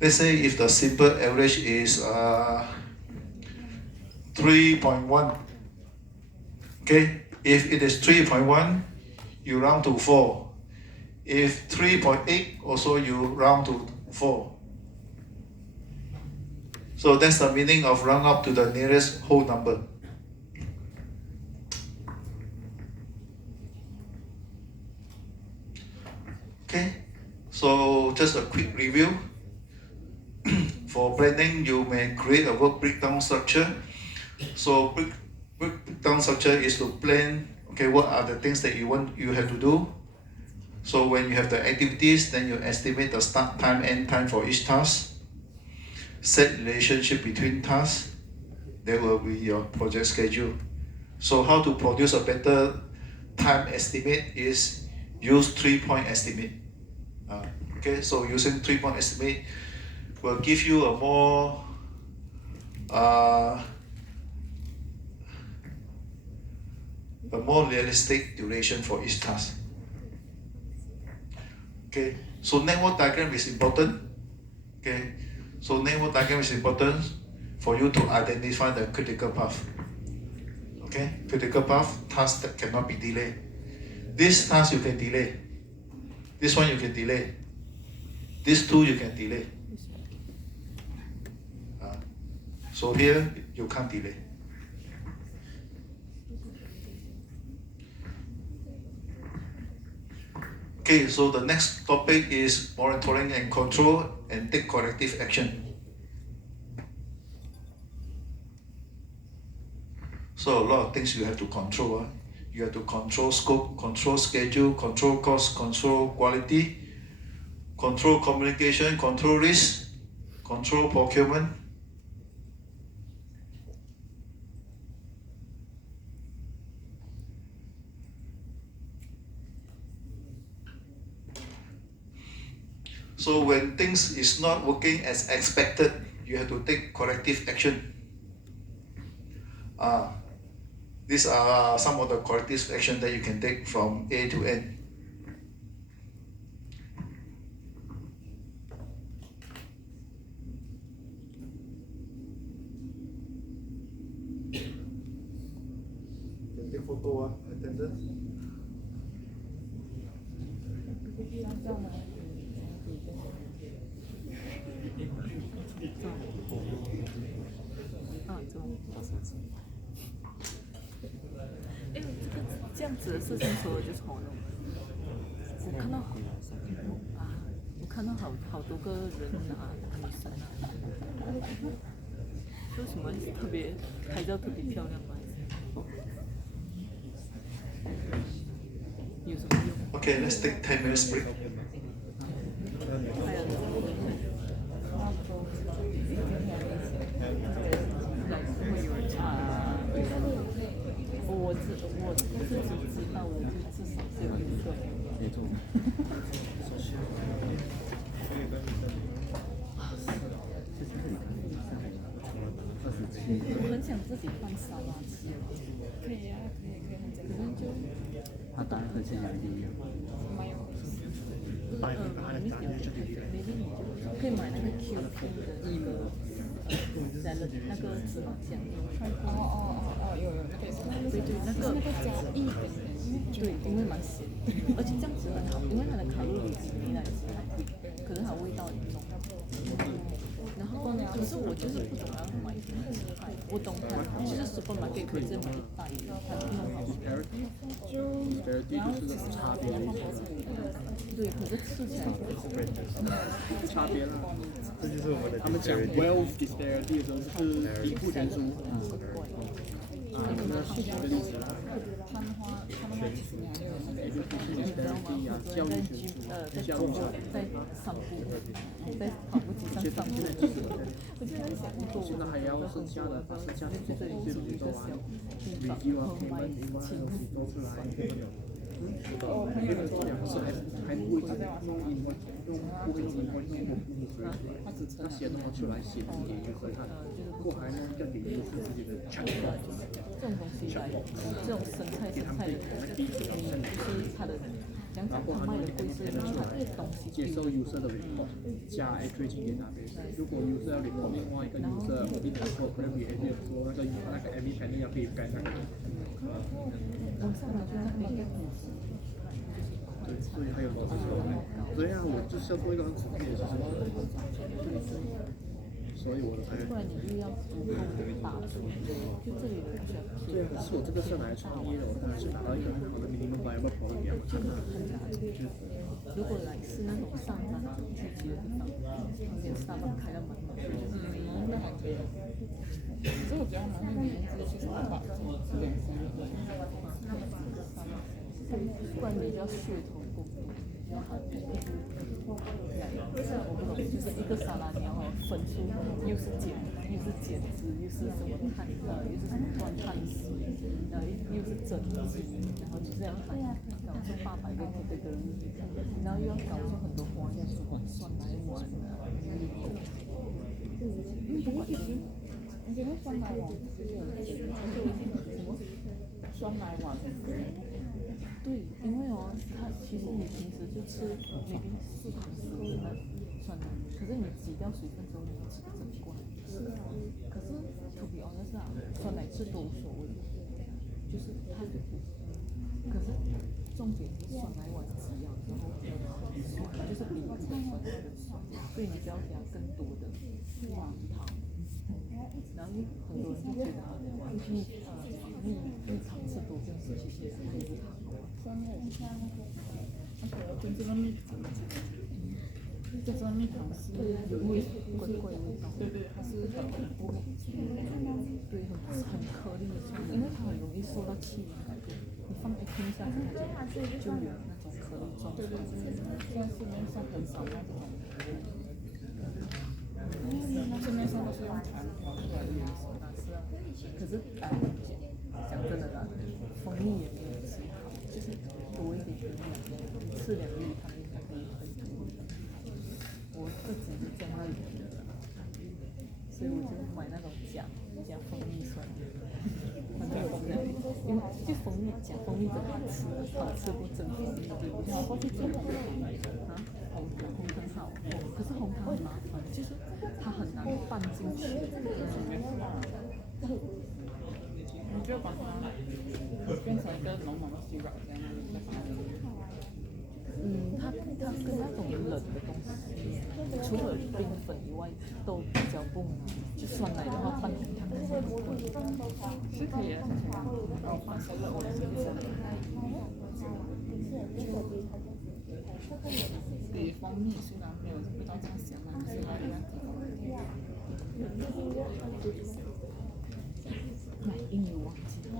if the simple average is 3.1. Okay, if it is 3.1, you round to 4. If 3.8, also you round to 4. So that's the meaning of round up to the nearest whole number. Okay, so just a quick review. For planning, you may create a work breakdown structure. So work breakdown structure is to plan, okay, what are the things that you have to do. So when you have the activities, then you estimate the start time, end time for each task. Set relationship between tasks. That will be your project schedule. So how to produce a better time estimate is use 3-point estimate. Okay, so using 3-point estimate will give you a more realistic duration for each task. Okay, so network diagram is important. Okay, so network diagram is important for you to identify the critical path. Okay, critical path, tasks that cannot be delayed. This task you can delay. This one you can delay. These two you can delay. So here you can't delay. Okay, so the next topic is monitoring and control and take corrective action. So a lot of things you have to control. You have to control scope, control schedule, control cost, control quality, control communication, control risk, control procurement. So when things is not working as expected, you have to take corrective action. These are some of the corrective action that you can take from A to N. Take photo, attendance.这样子的事情所以就从了。我看到好多个人啊，女生啊，为什么特别拍照特别漂亮吗？有什么用 Okay, let's take 10 minutes break. 还有我自己知道的，就至少是有一个。没错。我很想自己放沙拉吃。可以啊，可以，很简单。就他当然和现在一样。maybe 你就可以买那个 QP 的那个salad 那个芝麻酱。有那个。对，那个加一点点。对，因为蛮咸，而且这样子很好，因为它的卡路里比来吃还低，可是它味道很重。然后，可是我就是不懂要买什么菜，我懂它就是 supermarket 可以直接买一袋，它弄好。disparity 就是差别的意思。对，可是吃起来差别啦。这就是我们的。他们讲 wealth disparity 的时候是贫富悬殊。那是这个意思啦。攀花其实你还有那个 education disparity 啊，教育悬殊，教育在散步，在跑步机上散步。我就在想，现在还要剩下的把剩下的这些宇宙啊 review 啊 payment invoice 都出来。是还不会用英文，用不会用英文，用那写东西出来写字给游客看，过还呢要给游客自己的产品。这种东西来，这种生菜的，你就是它的，讲讲它卖的贵是它的东西。接受 user 的 report， 加 accuracy 给他们。如果 user 要 report 另外一个 user 一点说 behavior 说那个 MV panel 要可以 ban 那个。网上来就那边。对，所以还有老师说，对啊，我就是要做一个很普遍的事情。所以我的才。不然你又要足够的打出，就这里的比较偏。对啊，可是我这个是来创业的，我当然是拿到一个很好的 minimum viable product 给我看的。如果来是那种上班族聚集的地方，旁边沙发开到满满，那还可以。可是我觉得蛮会研究，就是把这种资源分类。不然你就要噱头过度，就很我不懂，就是一个沙拉你要分出又是减脂，又是什么碳又是什么断碳水，然后又是增肌，然后就是要搞出800个 category， 然后又要搞出很多花样，什么酸奶碗不过我觉得酸奶碗酸奶碗。对，因为它其实你平时就吃maybe4汤匙的那酸奶，可是你挤掉水分之后，你要吃整罐。可是 to be honest 酸奶吃都无所谓，就是它，可是重点是酸奶碗挤了之后很酸，就是比普通酸奶更酸，所以你就要加更多的糖。然后很多人就觉得你糖吃多跟吃些还是糖。跟这个蜜糖，这个蜜糖是有味怪味道，对，它是很不对，很颗粒，因为它很容易受到气温改变，你放一天下去它就有那种颗粒状。对，现在市面上很少那种，市面上都是用糖调出来的。是啊，可是讲真的啦，蜂蜜也没有吃好，就是多一点营养，你吃2粒它应该可以很多。我自己是这样认为的啦，所以我就买那种加蜂蜜酸，反正我知道，因为就蜂蜜加蜂蜜真的好吃过真蜂蜜，然后去做红糖好，可是红糖很麻烦，就是它很难拌进去。你就把它变成一个浓浓的 syrup 这样，再把它它跟那种冷的东西，除了冰粉以外，都比较不难。就酸奶的话，拌红糖是很贵，是可以的，然后放手的我是不是？比蜂蜜虽然没有味道这样香，但是它有买英语忘记了。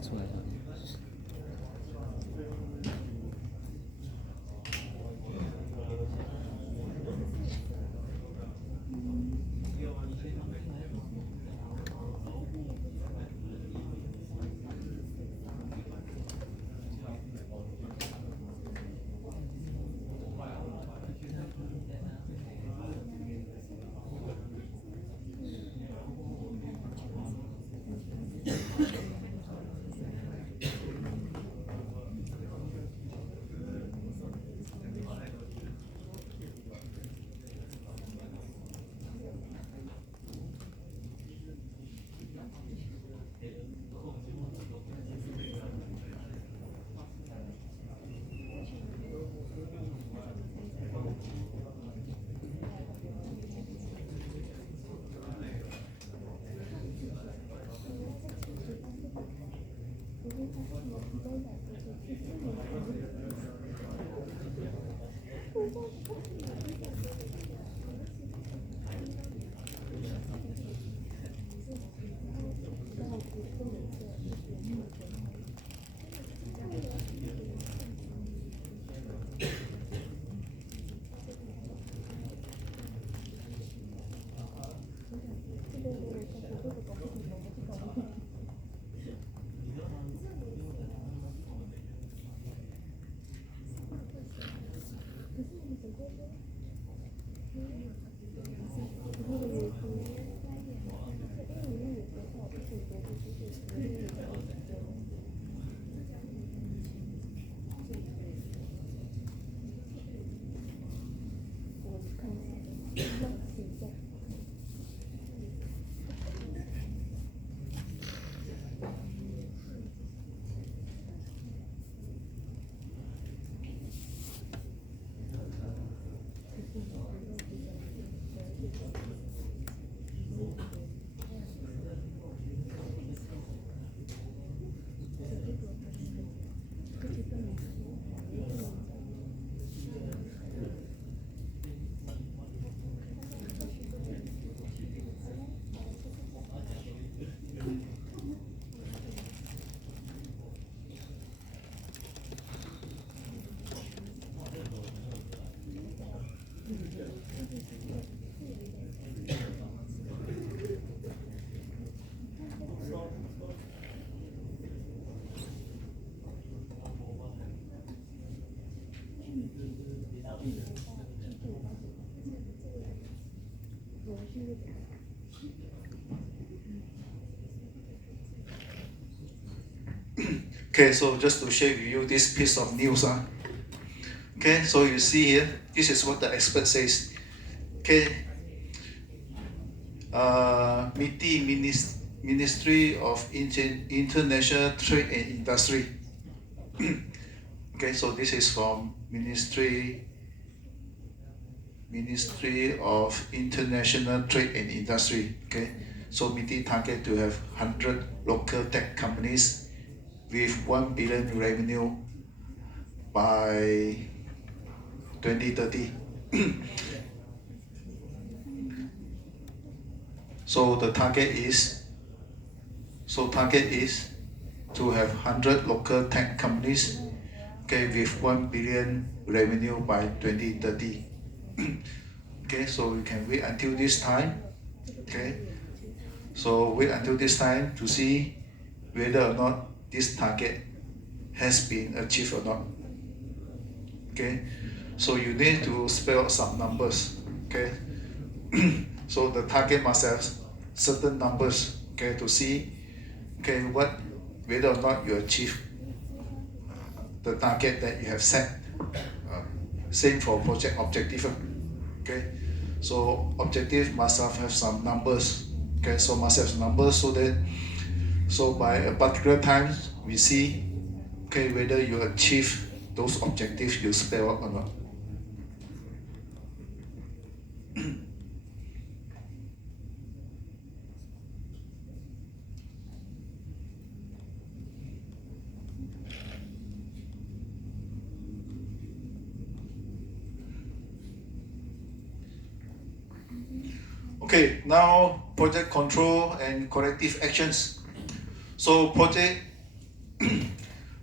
不出来了。Okay, so just to share with you this piece of news. Okay, so you see here, this is what the expert says. Okay, MITI Ministry of International Trade and Industry. Okay, so this is from Ministry of International Trade and Industry. Okay, so MITI target to have 100 local tech companies with 1 billion revenue by 2030. So the target is to have 100 local tech companies, okay, with 1 billion revenue by 2030. Okay, so we can wait until this time. Okay, so wait until this time to see whether or not this target has been achieved or not. Okay, so you need to spell out some numbers. Okay, so the target must have certain numbers. Okay, to see whether or not you achieve the target that you have set. Same for project objective. Okay, so objective must have some numbers. Okay, so must have numbers so by a particular time we see whether you achieve those objectives you spell out or not. Okay, now project control and corrective actions. So project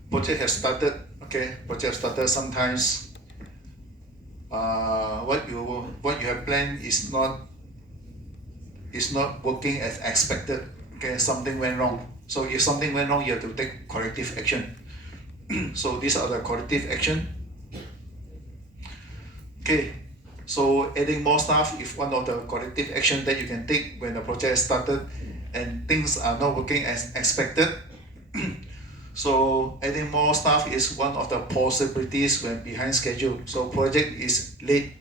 project has started. Okay, project started. Sometimes what you have planned is not working as expected. Okay, something went wrong. So if something went wrong, you have to take corrective action. So these are the corrective action. Okay, so adding more staff is one of the corrective action that you can take when the project started and things are not working as expected. So adding more staff is one of the possibilities when behind schedule. So project is late.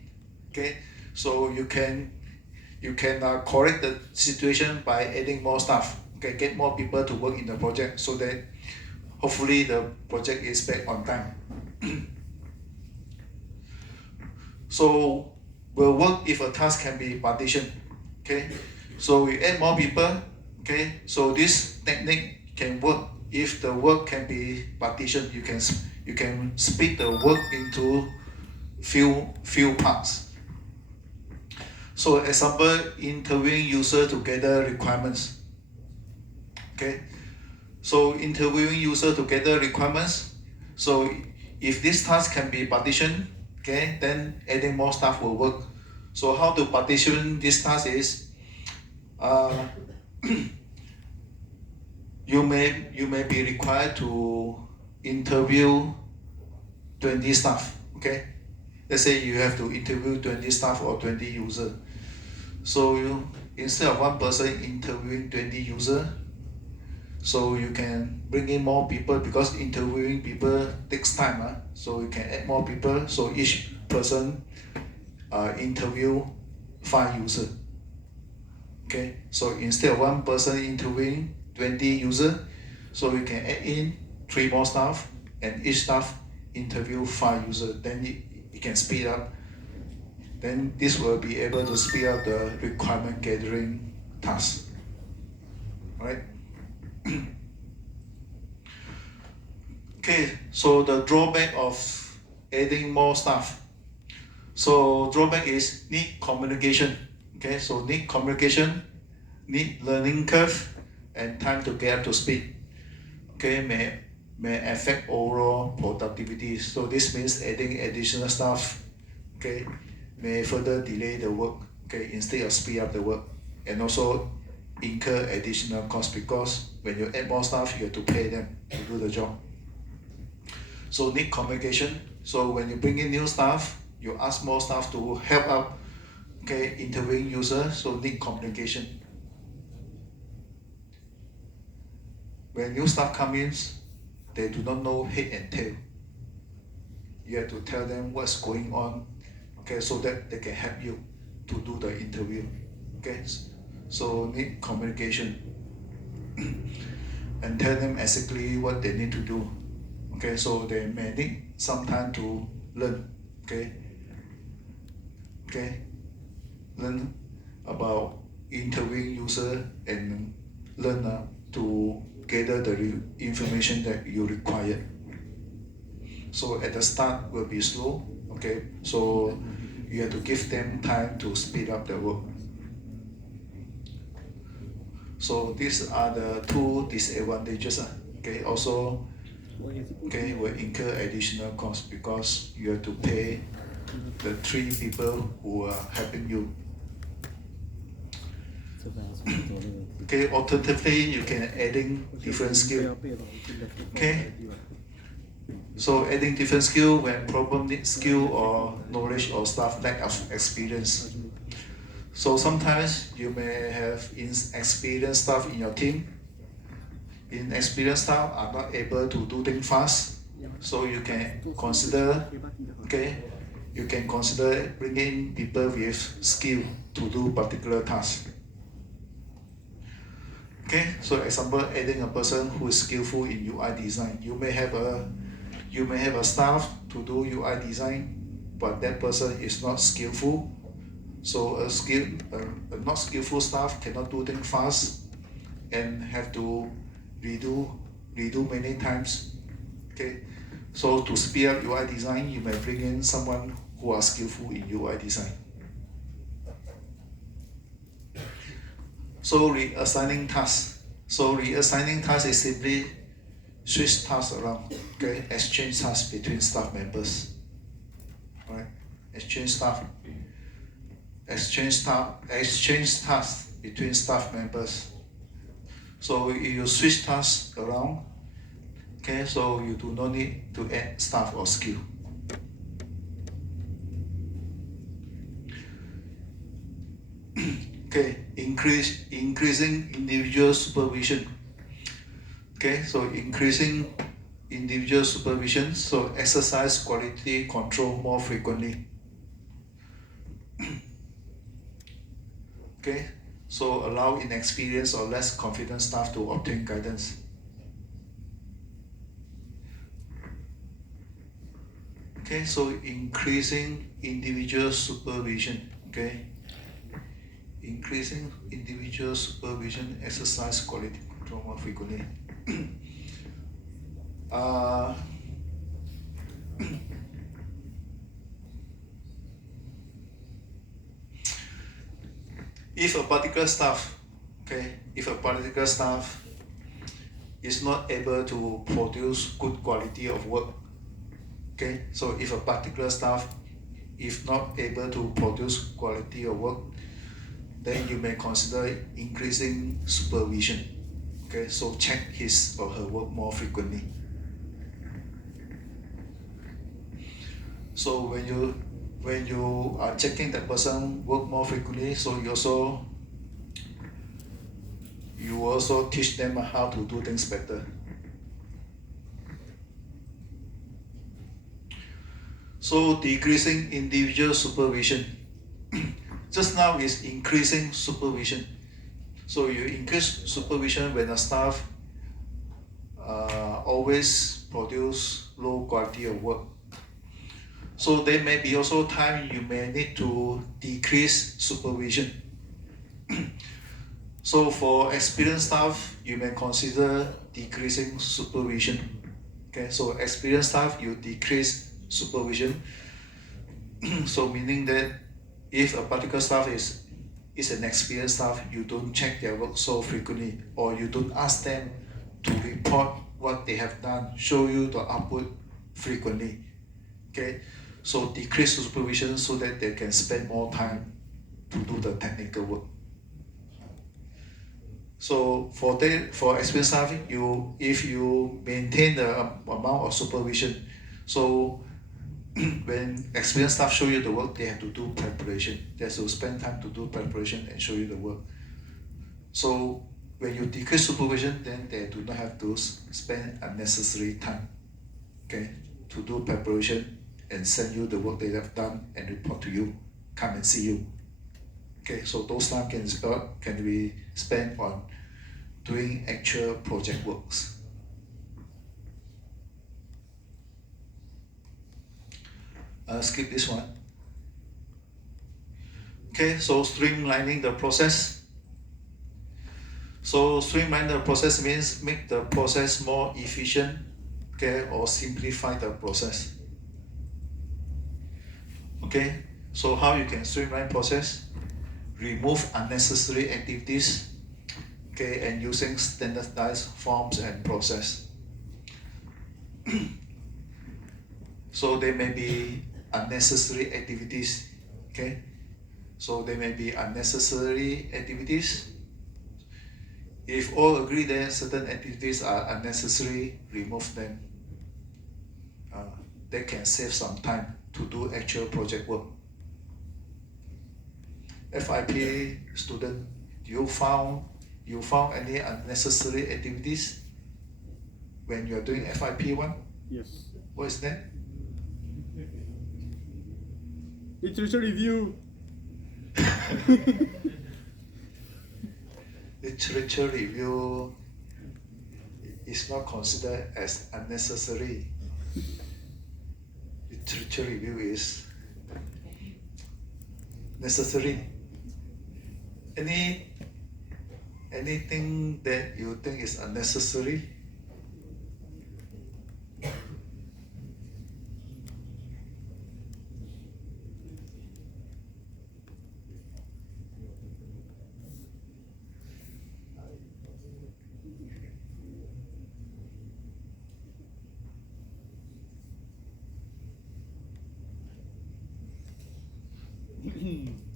Okay, so you can correct the situation by adding more staff. Okay, get more people to work in the project so that hopefully the project is back on time. So will work if a task can be partitioned. Okay, so we add more people. Okay, so this technique can work if the work can be partitioned. You can split the work into few parts. So example, interviewing user to gather requirements. Okay, so interviewing user to gather requirements. So if this task can be partitioned, okay, then adding more staff will work. So how to partition this task is, you may be required to interview 20 staff. Okay, let's say you have to interview 20 staff or 20 users. So instead of one person interviewing 20 users, so you can bring in more people because interviewing people takes time. So you can add more people. So each person interview 5 users. Okay, so instead of one person interviewing 20 users, so you can add in 3 more staff and each staff interview 5 users. Then you can speed up. Then this will be able to speed up the requirement gathering task. Right? Okay, so the drawback of adding more staff. So drawback is need communication. Okay, so need communication, need learning curve, and time to get up to speed. Okay, may affect overall productivity. So this means adding additional staff, okay, may further delay the work, okay, instead of speed up the work, and also incur additional cost because when you add more staff, you have to pay them to do the job. So need communication. So when you bring in new staff, you ask more staff to help out, okay, interviewing users. So need communication. When new staff come in, they do not know head and tail. You have to tell them what's going on, okay, so that they can help you to do the interview. Okay, so need communication and tell them exactly what they need to do. Okay, so they may need some time to learn. Okay, learn about interviewing user and learn to gather the information that you require. So at the start will be slow. Okay, so you have to give them time to speed up the work. So these are the 2 disadvantages. Okay, also, okay, will incur additional cost because you have to pay the 3 people who are helping you. Okay, alternatively, you can adding different skill. Okay, so adding different skill when problem needs skill or knowledge or staff lack of experience. So sometimes you may have inexperienced staff in your team. Inexperienced staff are not able to do things fast. So you can consider, okay, you can consider bringing people with skill to do particular tasks. Okay, so example, adding a person who is skillful in UI design. You may have a staff to do UI design, but that person is not skillful. So a not skillful staff cannot do things fast and have to redo many times. Okay, so to speed up UI design, you may bring in someone who are skillful in UI design. So reassigning tasks. So reassigning tasks is switch tasks around, okay, exchange tasks between staff members, right? Exchange tasks between staff members. So if you switch tasks around, okay, so you do not need to add staff or skill. Okay, increasing individual supervision. Okay, so increasing individual supervision, so exercise quality control more frequently. Okay, so allow inexperienced or less confident staff to obtain guidance. Okay, so increasing individual supervision, okay? Increasing individual supervision, exercise quality control more frequently. If a particular staff is not able to produce good quality of work, okay, so if a particular staff is not able to produce quality of work, then you may consider increasing supervision. Okay, so check his or her work more frequently. So when you are checking that person work more frequently, so you also teach them how to do things better. So decreasing individual supervision. Just now is increasing supervision. So you increase supervision when a staff always produce low quality of work. So there may be also time you may need to decrease supervision. So for experienced staff, you may consider decreasing supervision. Okay, so experienced staff, you decrease supervision. So meaning that if a particular staff is an experienced staff, you don't check their work so frequently, or you don't ask them to report what they have done, show you the output frequently. Okay, so decrease supervision so that they can spend more time to do the technical work. So for experienced staff, if you maintain the amount of supervision, so when experienced staff show you the work, they have to do preparation. They have to spend time to do preparation and show you the work. So when you decrease supervision, then they do not have to spend unnecessary time, okay, to do preparation and send you the work they have done and report to you, come and see you. Okay, so those time can be spent on doing actual project works. Skip this one. Okay, so streamlining the process. So streamline the process means make the process more efficient, okay, or simplify the process. Okay, so how you can streamline process? Remove unnecessary activities, okay, and using standardized forms and process. So there may be unnecessary activities, okay? So there may be unnecessary activities. If all agree that certain activities are unnecessary, remove them. That can save some time to do actual project work. FIP student, you found any unnecessary activities when you are doing FIP 1? Yes. What is that? Literature review. Literature review is not considered as unnecessary. Literature review is necessary. Anything that you think is unnecessary?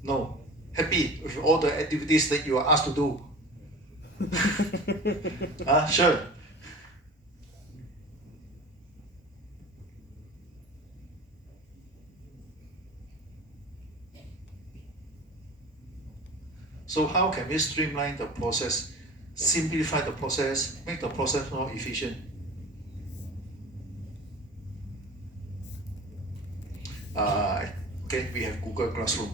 No. Happy with all the activities that you are asked to do. Sure. So how can we streamline the process, simplify the process, make the process more efficient? Okay, we have Google Classroom.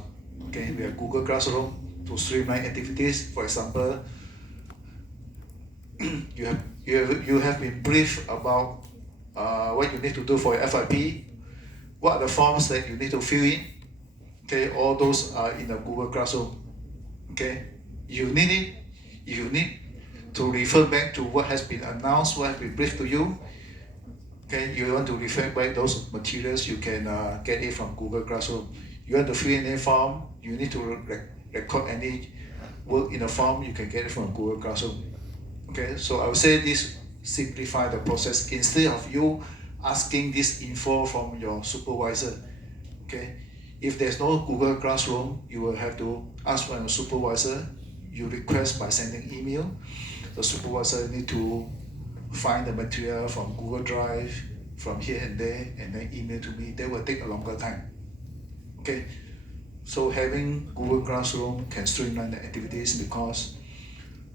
Okay, we have Google Classroom to streamline activities. For example, you have been briefed about what you need to do for your FIP, what are the forms that you need to fill in. Okay, all those are in the Google Classroom. Okay, you need to refer back to what has been announced, what has been briefed to you. Okay, you want to refer back those materials, you can get it from Google Classroom. You want to fill in a form, you need to record any work in a form, you can get it from Google Classroom. Okay, so I would say this simplify the process. Instead of you asking this info from your supervisor, okay, if there's no Google Classroom, you will have to ask from your supervisor. You request by sending email. The supervisor need to find the material from Google Drive, from here and there, and then email to me. That will take a longer time. Okay, so having Google Classroom can streamline the activities because,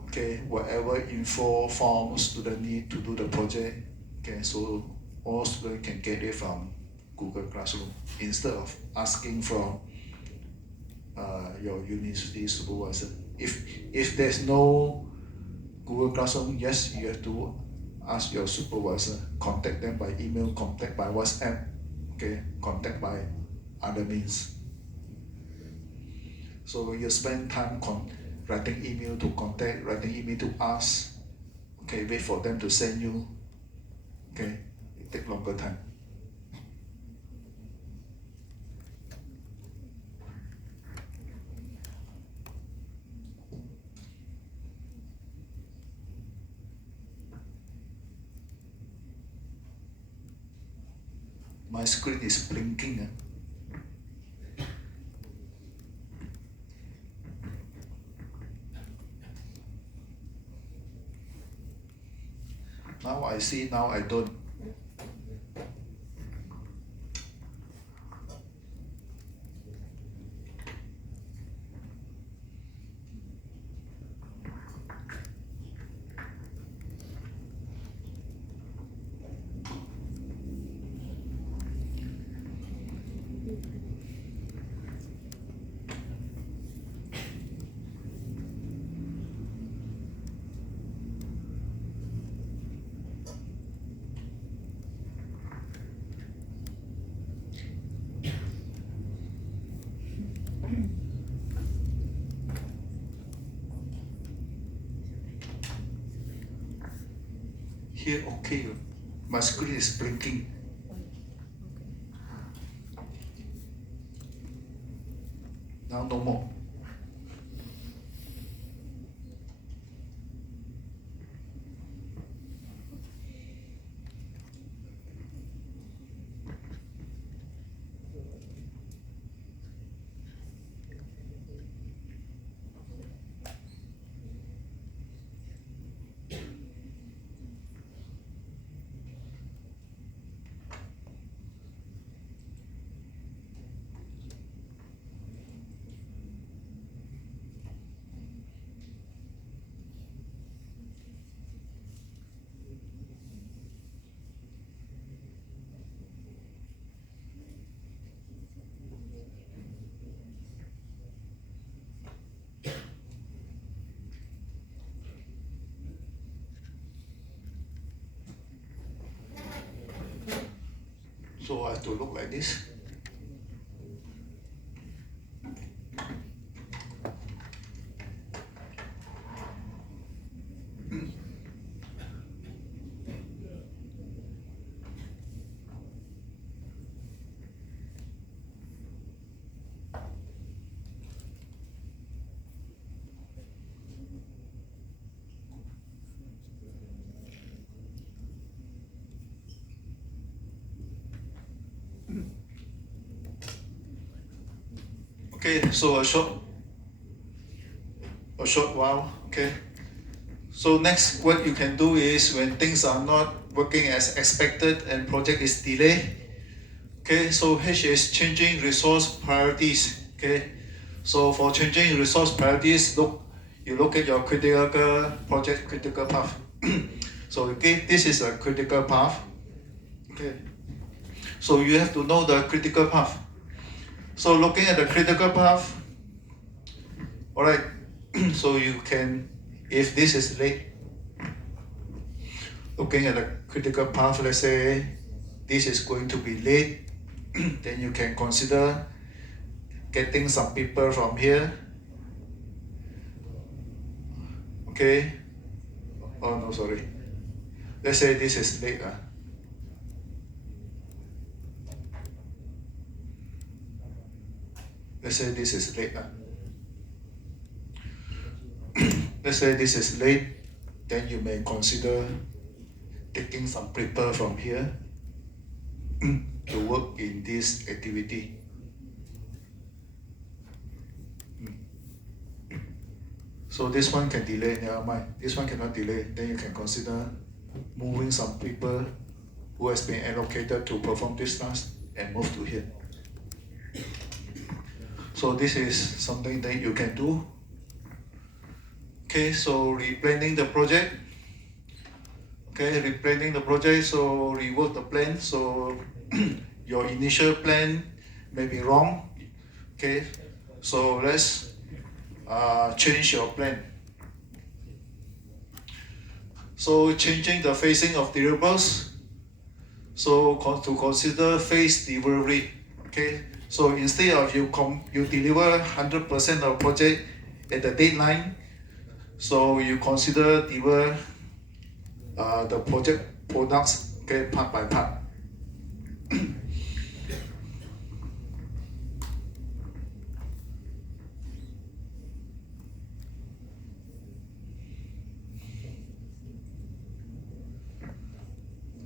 okay, whatever info forms students need to do the project, okay, so all students can get it from Google Classroom instead of asking from your university supervisor. If there's no Google Classroom, yes, you have to ask your supervisor, contact them by email, contact by WhatsApp, okay, contact by other means. So you spend time writing email to contact, writing email to ask, okay, wait for them to send you, okay, it take longer time. My screen is blinking. Now I see, now I don't. Here, okay, my screen is blinking. Now no more. So I have to look like this. Okay, so a short while. Okay. So next, what you can do is when things are not working as expected and project is delayed. Okay, so H is changing resource priorities. Okay, so for changing resource priorities, you look at your project critical path. So okay, this is a critical path. Okay, so you have to know the critical path. So looking at the critical path, all right. So you can, if this is late, looking at the critical path, let's say this is going to be late, then you can consider getting some people from here. Okay. Oh no, sorry. Let's say this is late. Let's say this is late. Let's say this is late, then you may consider taking some people from here to work in this activity. So this one can delay, never mind. This one cannot delay, then you can consider moving some people who has been allocated to perform this task and move to here. So this is something that you can do. Okay, so replanning the project. Okay, replanning the project, so rework the plan. So your initial plan may be wrong. Okay, so let's change your plan. So changing the phasing of deliverables. So to consider phase delivery. Okay, so instead of you deliver 100% of project at the deadline, so you consider deliver the project products, okay, part by part.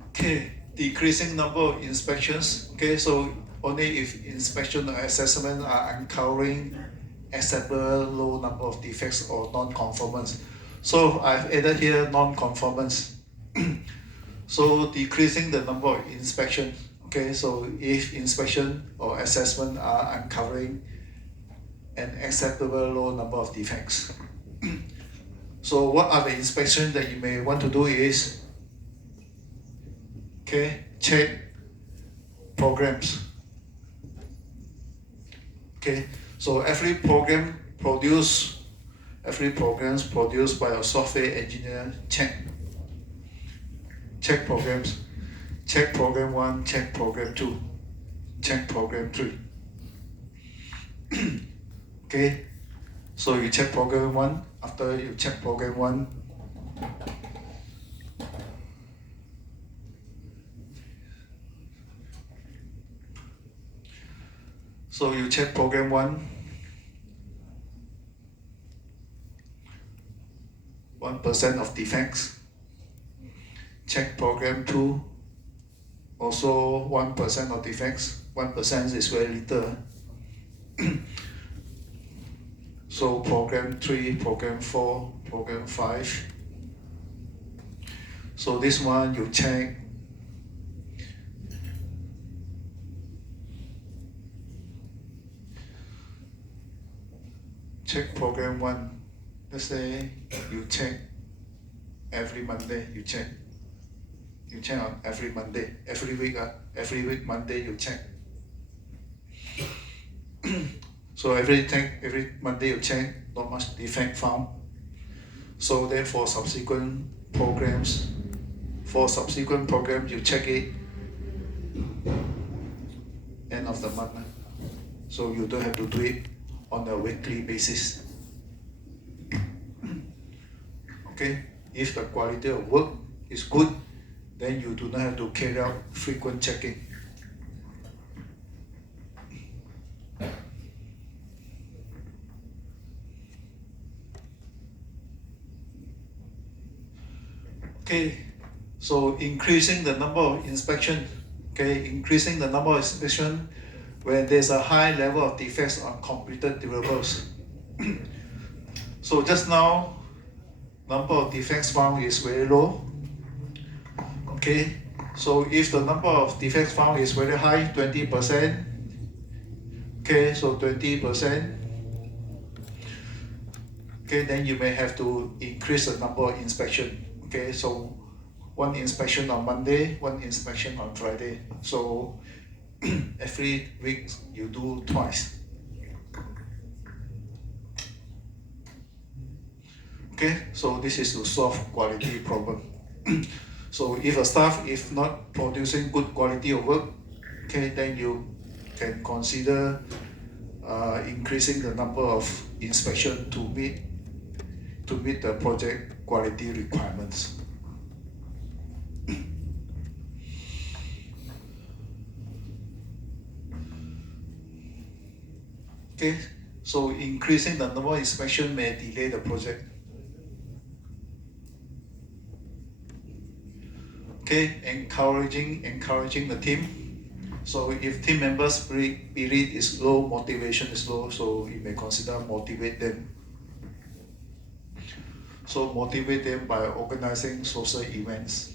Okay, decreasing number of inspections. Okay, so only if inspection or assessment are uncovering acceptable low number of defects or non-conformance. So I've added here non-conformance. So decreasing the number of inspection. Okay, so if inspection or assessment are uncovering an acceptable low number of defects. So what are the inspections that you may want to do is, okay, check programs. Okay, so every program produced by a software engineer, check programs, check program 1, check program 2, check program 3. Okay, so you check program 1, after you check program 1, so you check program 1, 1% of defects. Check program 2, also 1% of defects. 1% is very little. So program 3, program 4, program 5. So this one you check. Check program 1. Let's say you check every Monday, you check on every Monday, every week Monday you check. So every Monday you check, not much defect found. So then for subsequent programs you check it end of the month. So you don't have to do it on a weekly basis. Okay, if the quality of work is good, then you do not have to carry out frequent checking. Okay, so increasing the number of inspection. Okay, increasing the number of inspection when there's a high level of defects on completed deliverables. So just now, number of defects found is very low. Okay, so if the number of defects found is very high, 20%, okay, so 20%, okay, then you may have to increase the number of inspection. Okay, so one inspection on Monday, one inspection on Friday. So every week you do twice. Okay, so this is to solve quality problem. So if a staff is not producing good quality of work, okay, then you can consider increasing the number of inspection to meet the project quality requirements. Okay, so increasing the number of inspection may delay the project. Okay, encouraging the team. So if team members believe is low, motivation is low, so you may consider motivate them. So motivate them by organizing social events.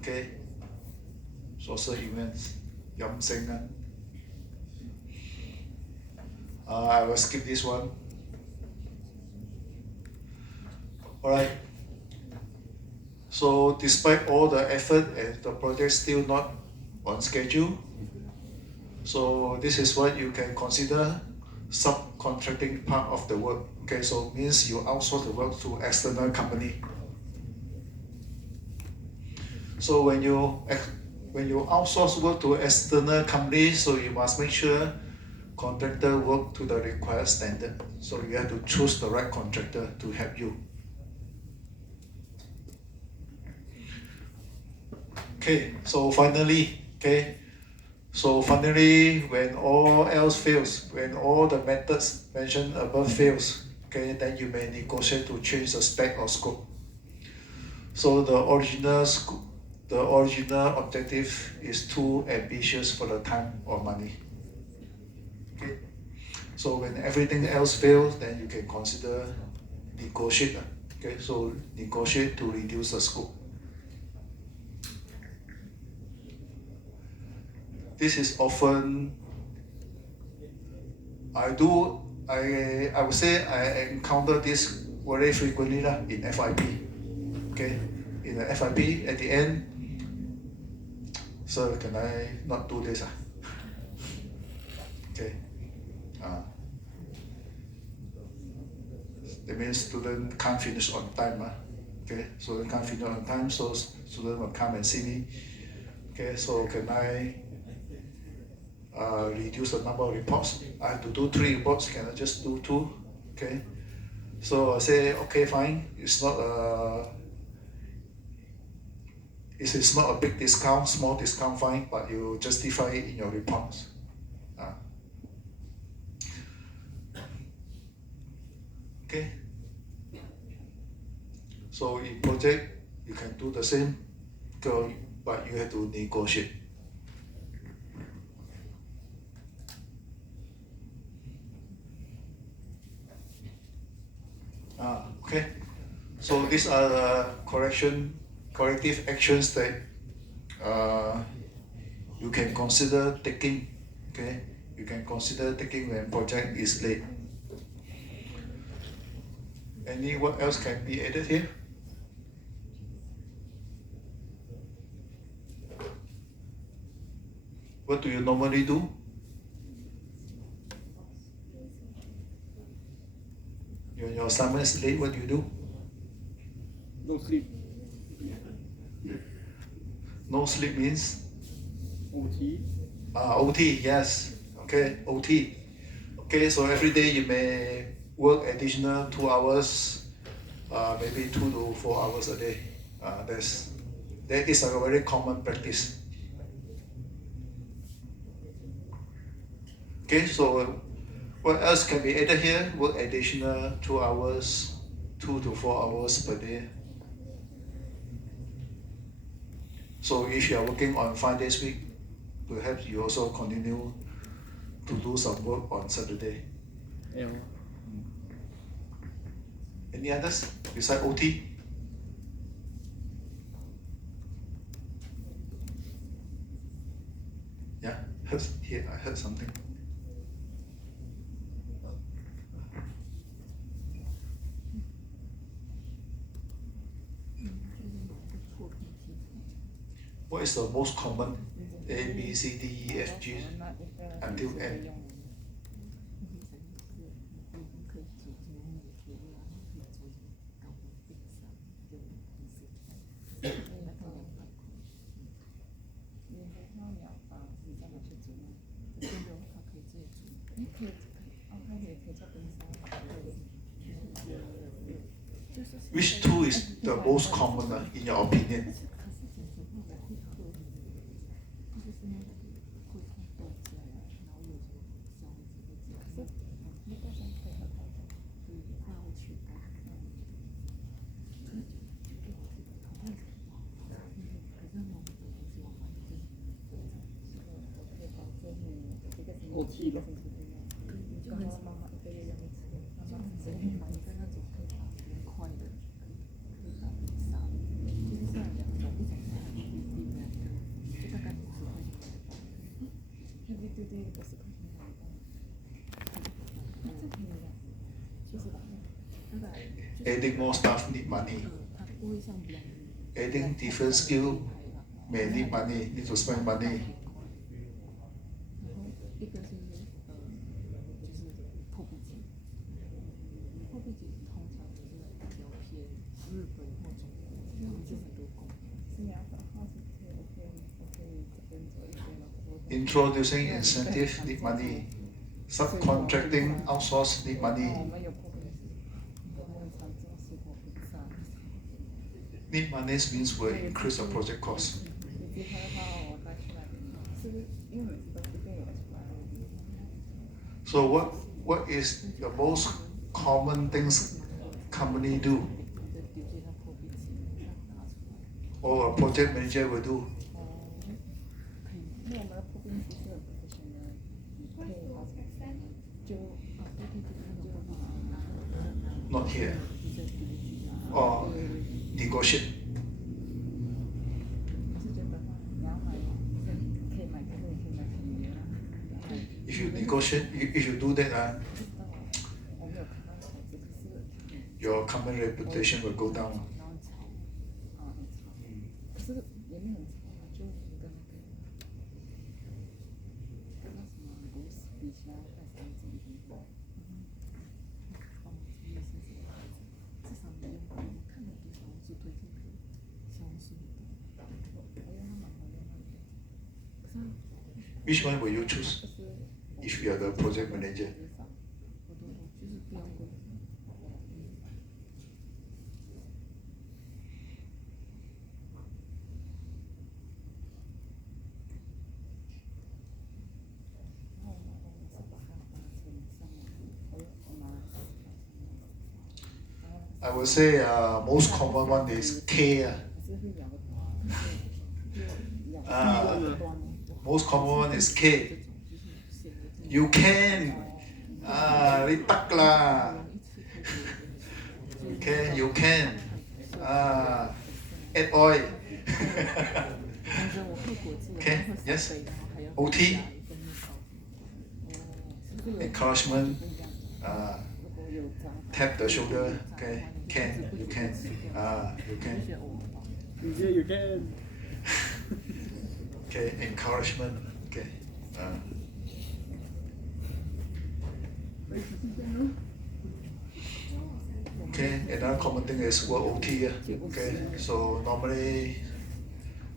Okay, social events, yam sing. I will skip this one. Alright. So despite all the effort and the project still not on schedule, so this is what you can consider subcontracting part of the work. Okay, so means you outsource the work to external company. So when you outsource work to external company, so you must make sure contractor work to the required standard. So you have to choose the right contractor to help you. Okay, so finally, when all else fails, when all the methods mentioned above fails, okay, then you may negotiate to change the spec or scope. So the original objective is too ambitious for the time or money. Okay, so when everything else fails, then you can consider negotiate. Okay, so negotiate to reduce the scope. This is often, I would say I encounter this very frequently in FIP. Okay, in the FIP at the end, sir, can I not do this? Okay, that means student can't finish on time. Okay, so they can't finish on time, so student will come and see me. Okay, so can I reduce the number of reports? I have to do 3 reports, can I just do 2? Okay, so I say, okay, fine, it's not a big discount, small discount, fine, but you justify it in your reports. Okay, so in project you can do the same, but you have to negotiate. Okay, so these are the corrective actions that you can consider taking. Okay, you can consider taking when project is late. What else can be added here? What do you normally do? When your assignment is late, what do you do? No sleep. No sleep means? OT. OT, yes. Okay, OT. Okay, so every day you may work additional 2 hours, maybe 2 to 4 hours a day. That is a very common practice. Okay, so what else can be added here? Work additional 2 hours, 2 to 4 hours per day. So if you are working on 5 days week, perhaps you also continue to do some work on Saturday. L Any others besides OT? Yeah, here I heard something. What is the most common A, B, C, D, E, F, G until N? Which two is the most common in your opinion? OT 吧。Adding more staff need money. Adding different skill may need money, need to spend money. Introducing incentive need money. Subcontracting, outsource need money. Need money means will increase the project cost. So what is the most common things company do? Or a project manager will do? Not here. Or negotiate. If you negotiate, if you do that, your company reputation will go down. Which one will you choose if you are the project manager? I would say most common one is K. Most common one is K. You can. Đi tắt là. Okay, you can. Add oil. Okay, yes. OT. Encouragement. Tap the shoulder. Okay, can. You can. You can. Yeah, you can. Okay, encouragement. Okay. Okay, another common thing is work OT. Okay, so normally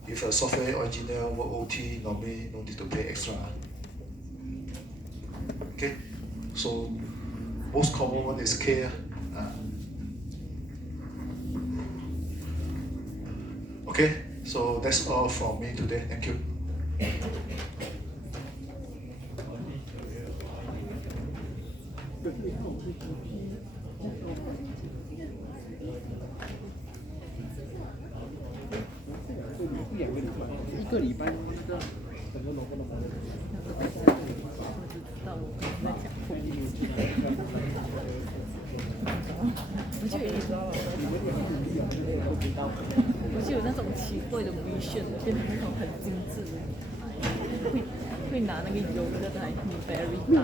if a software engineer work OT, normally no need to pay extra. Okay, so most common one is K. Okay, so that's all from me today. Thank you. 一个礼拜那个道我在讲空气。我就有一种，我就有那种奇怪的 vision， 变成那种很精致的，会拿那个油的来 very 大，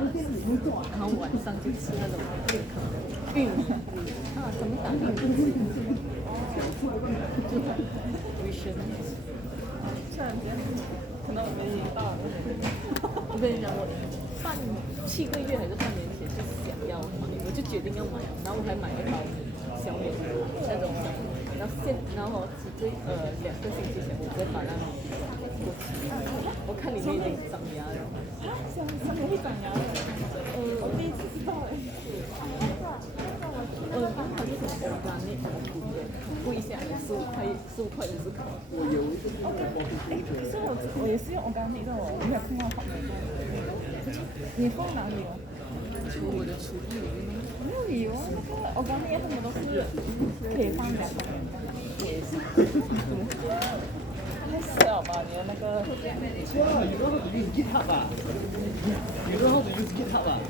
然后晚上就吃那种健康的玉米啊，什么打玉米，就 vision。可能我年龄大了。我跟你讲，我7个月还是半年前就想要买，我就决定要买，然后我还买了一包小米那种，然后2个星期前我直接把那过期，我看里面已经长芽了。小米会长牙的，我第一次知道哎。因为它是什么 organic 贵一下，15块50克。我有一个地方可是我也是用 organic 的哦，我没有看到旁边的。你放哪里哦？我的厨艺里面没有理由，那个 organic 他们都是可以放2个人的。我也是。太小吧，你的那个。You know how to use GitHub 啊？You know how to use GitHub 啊？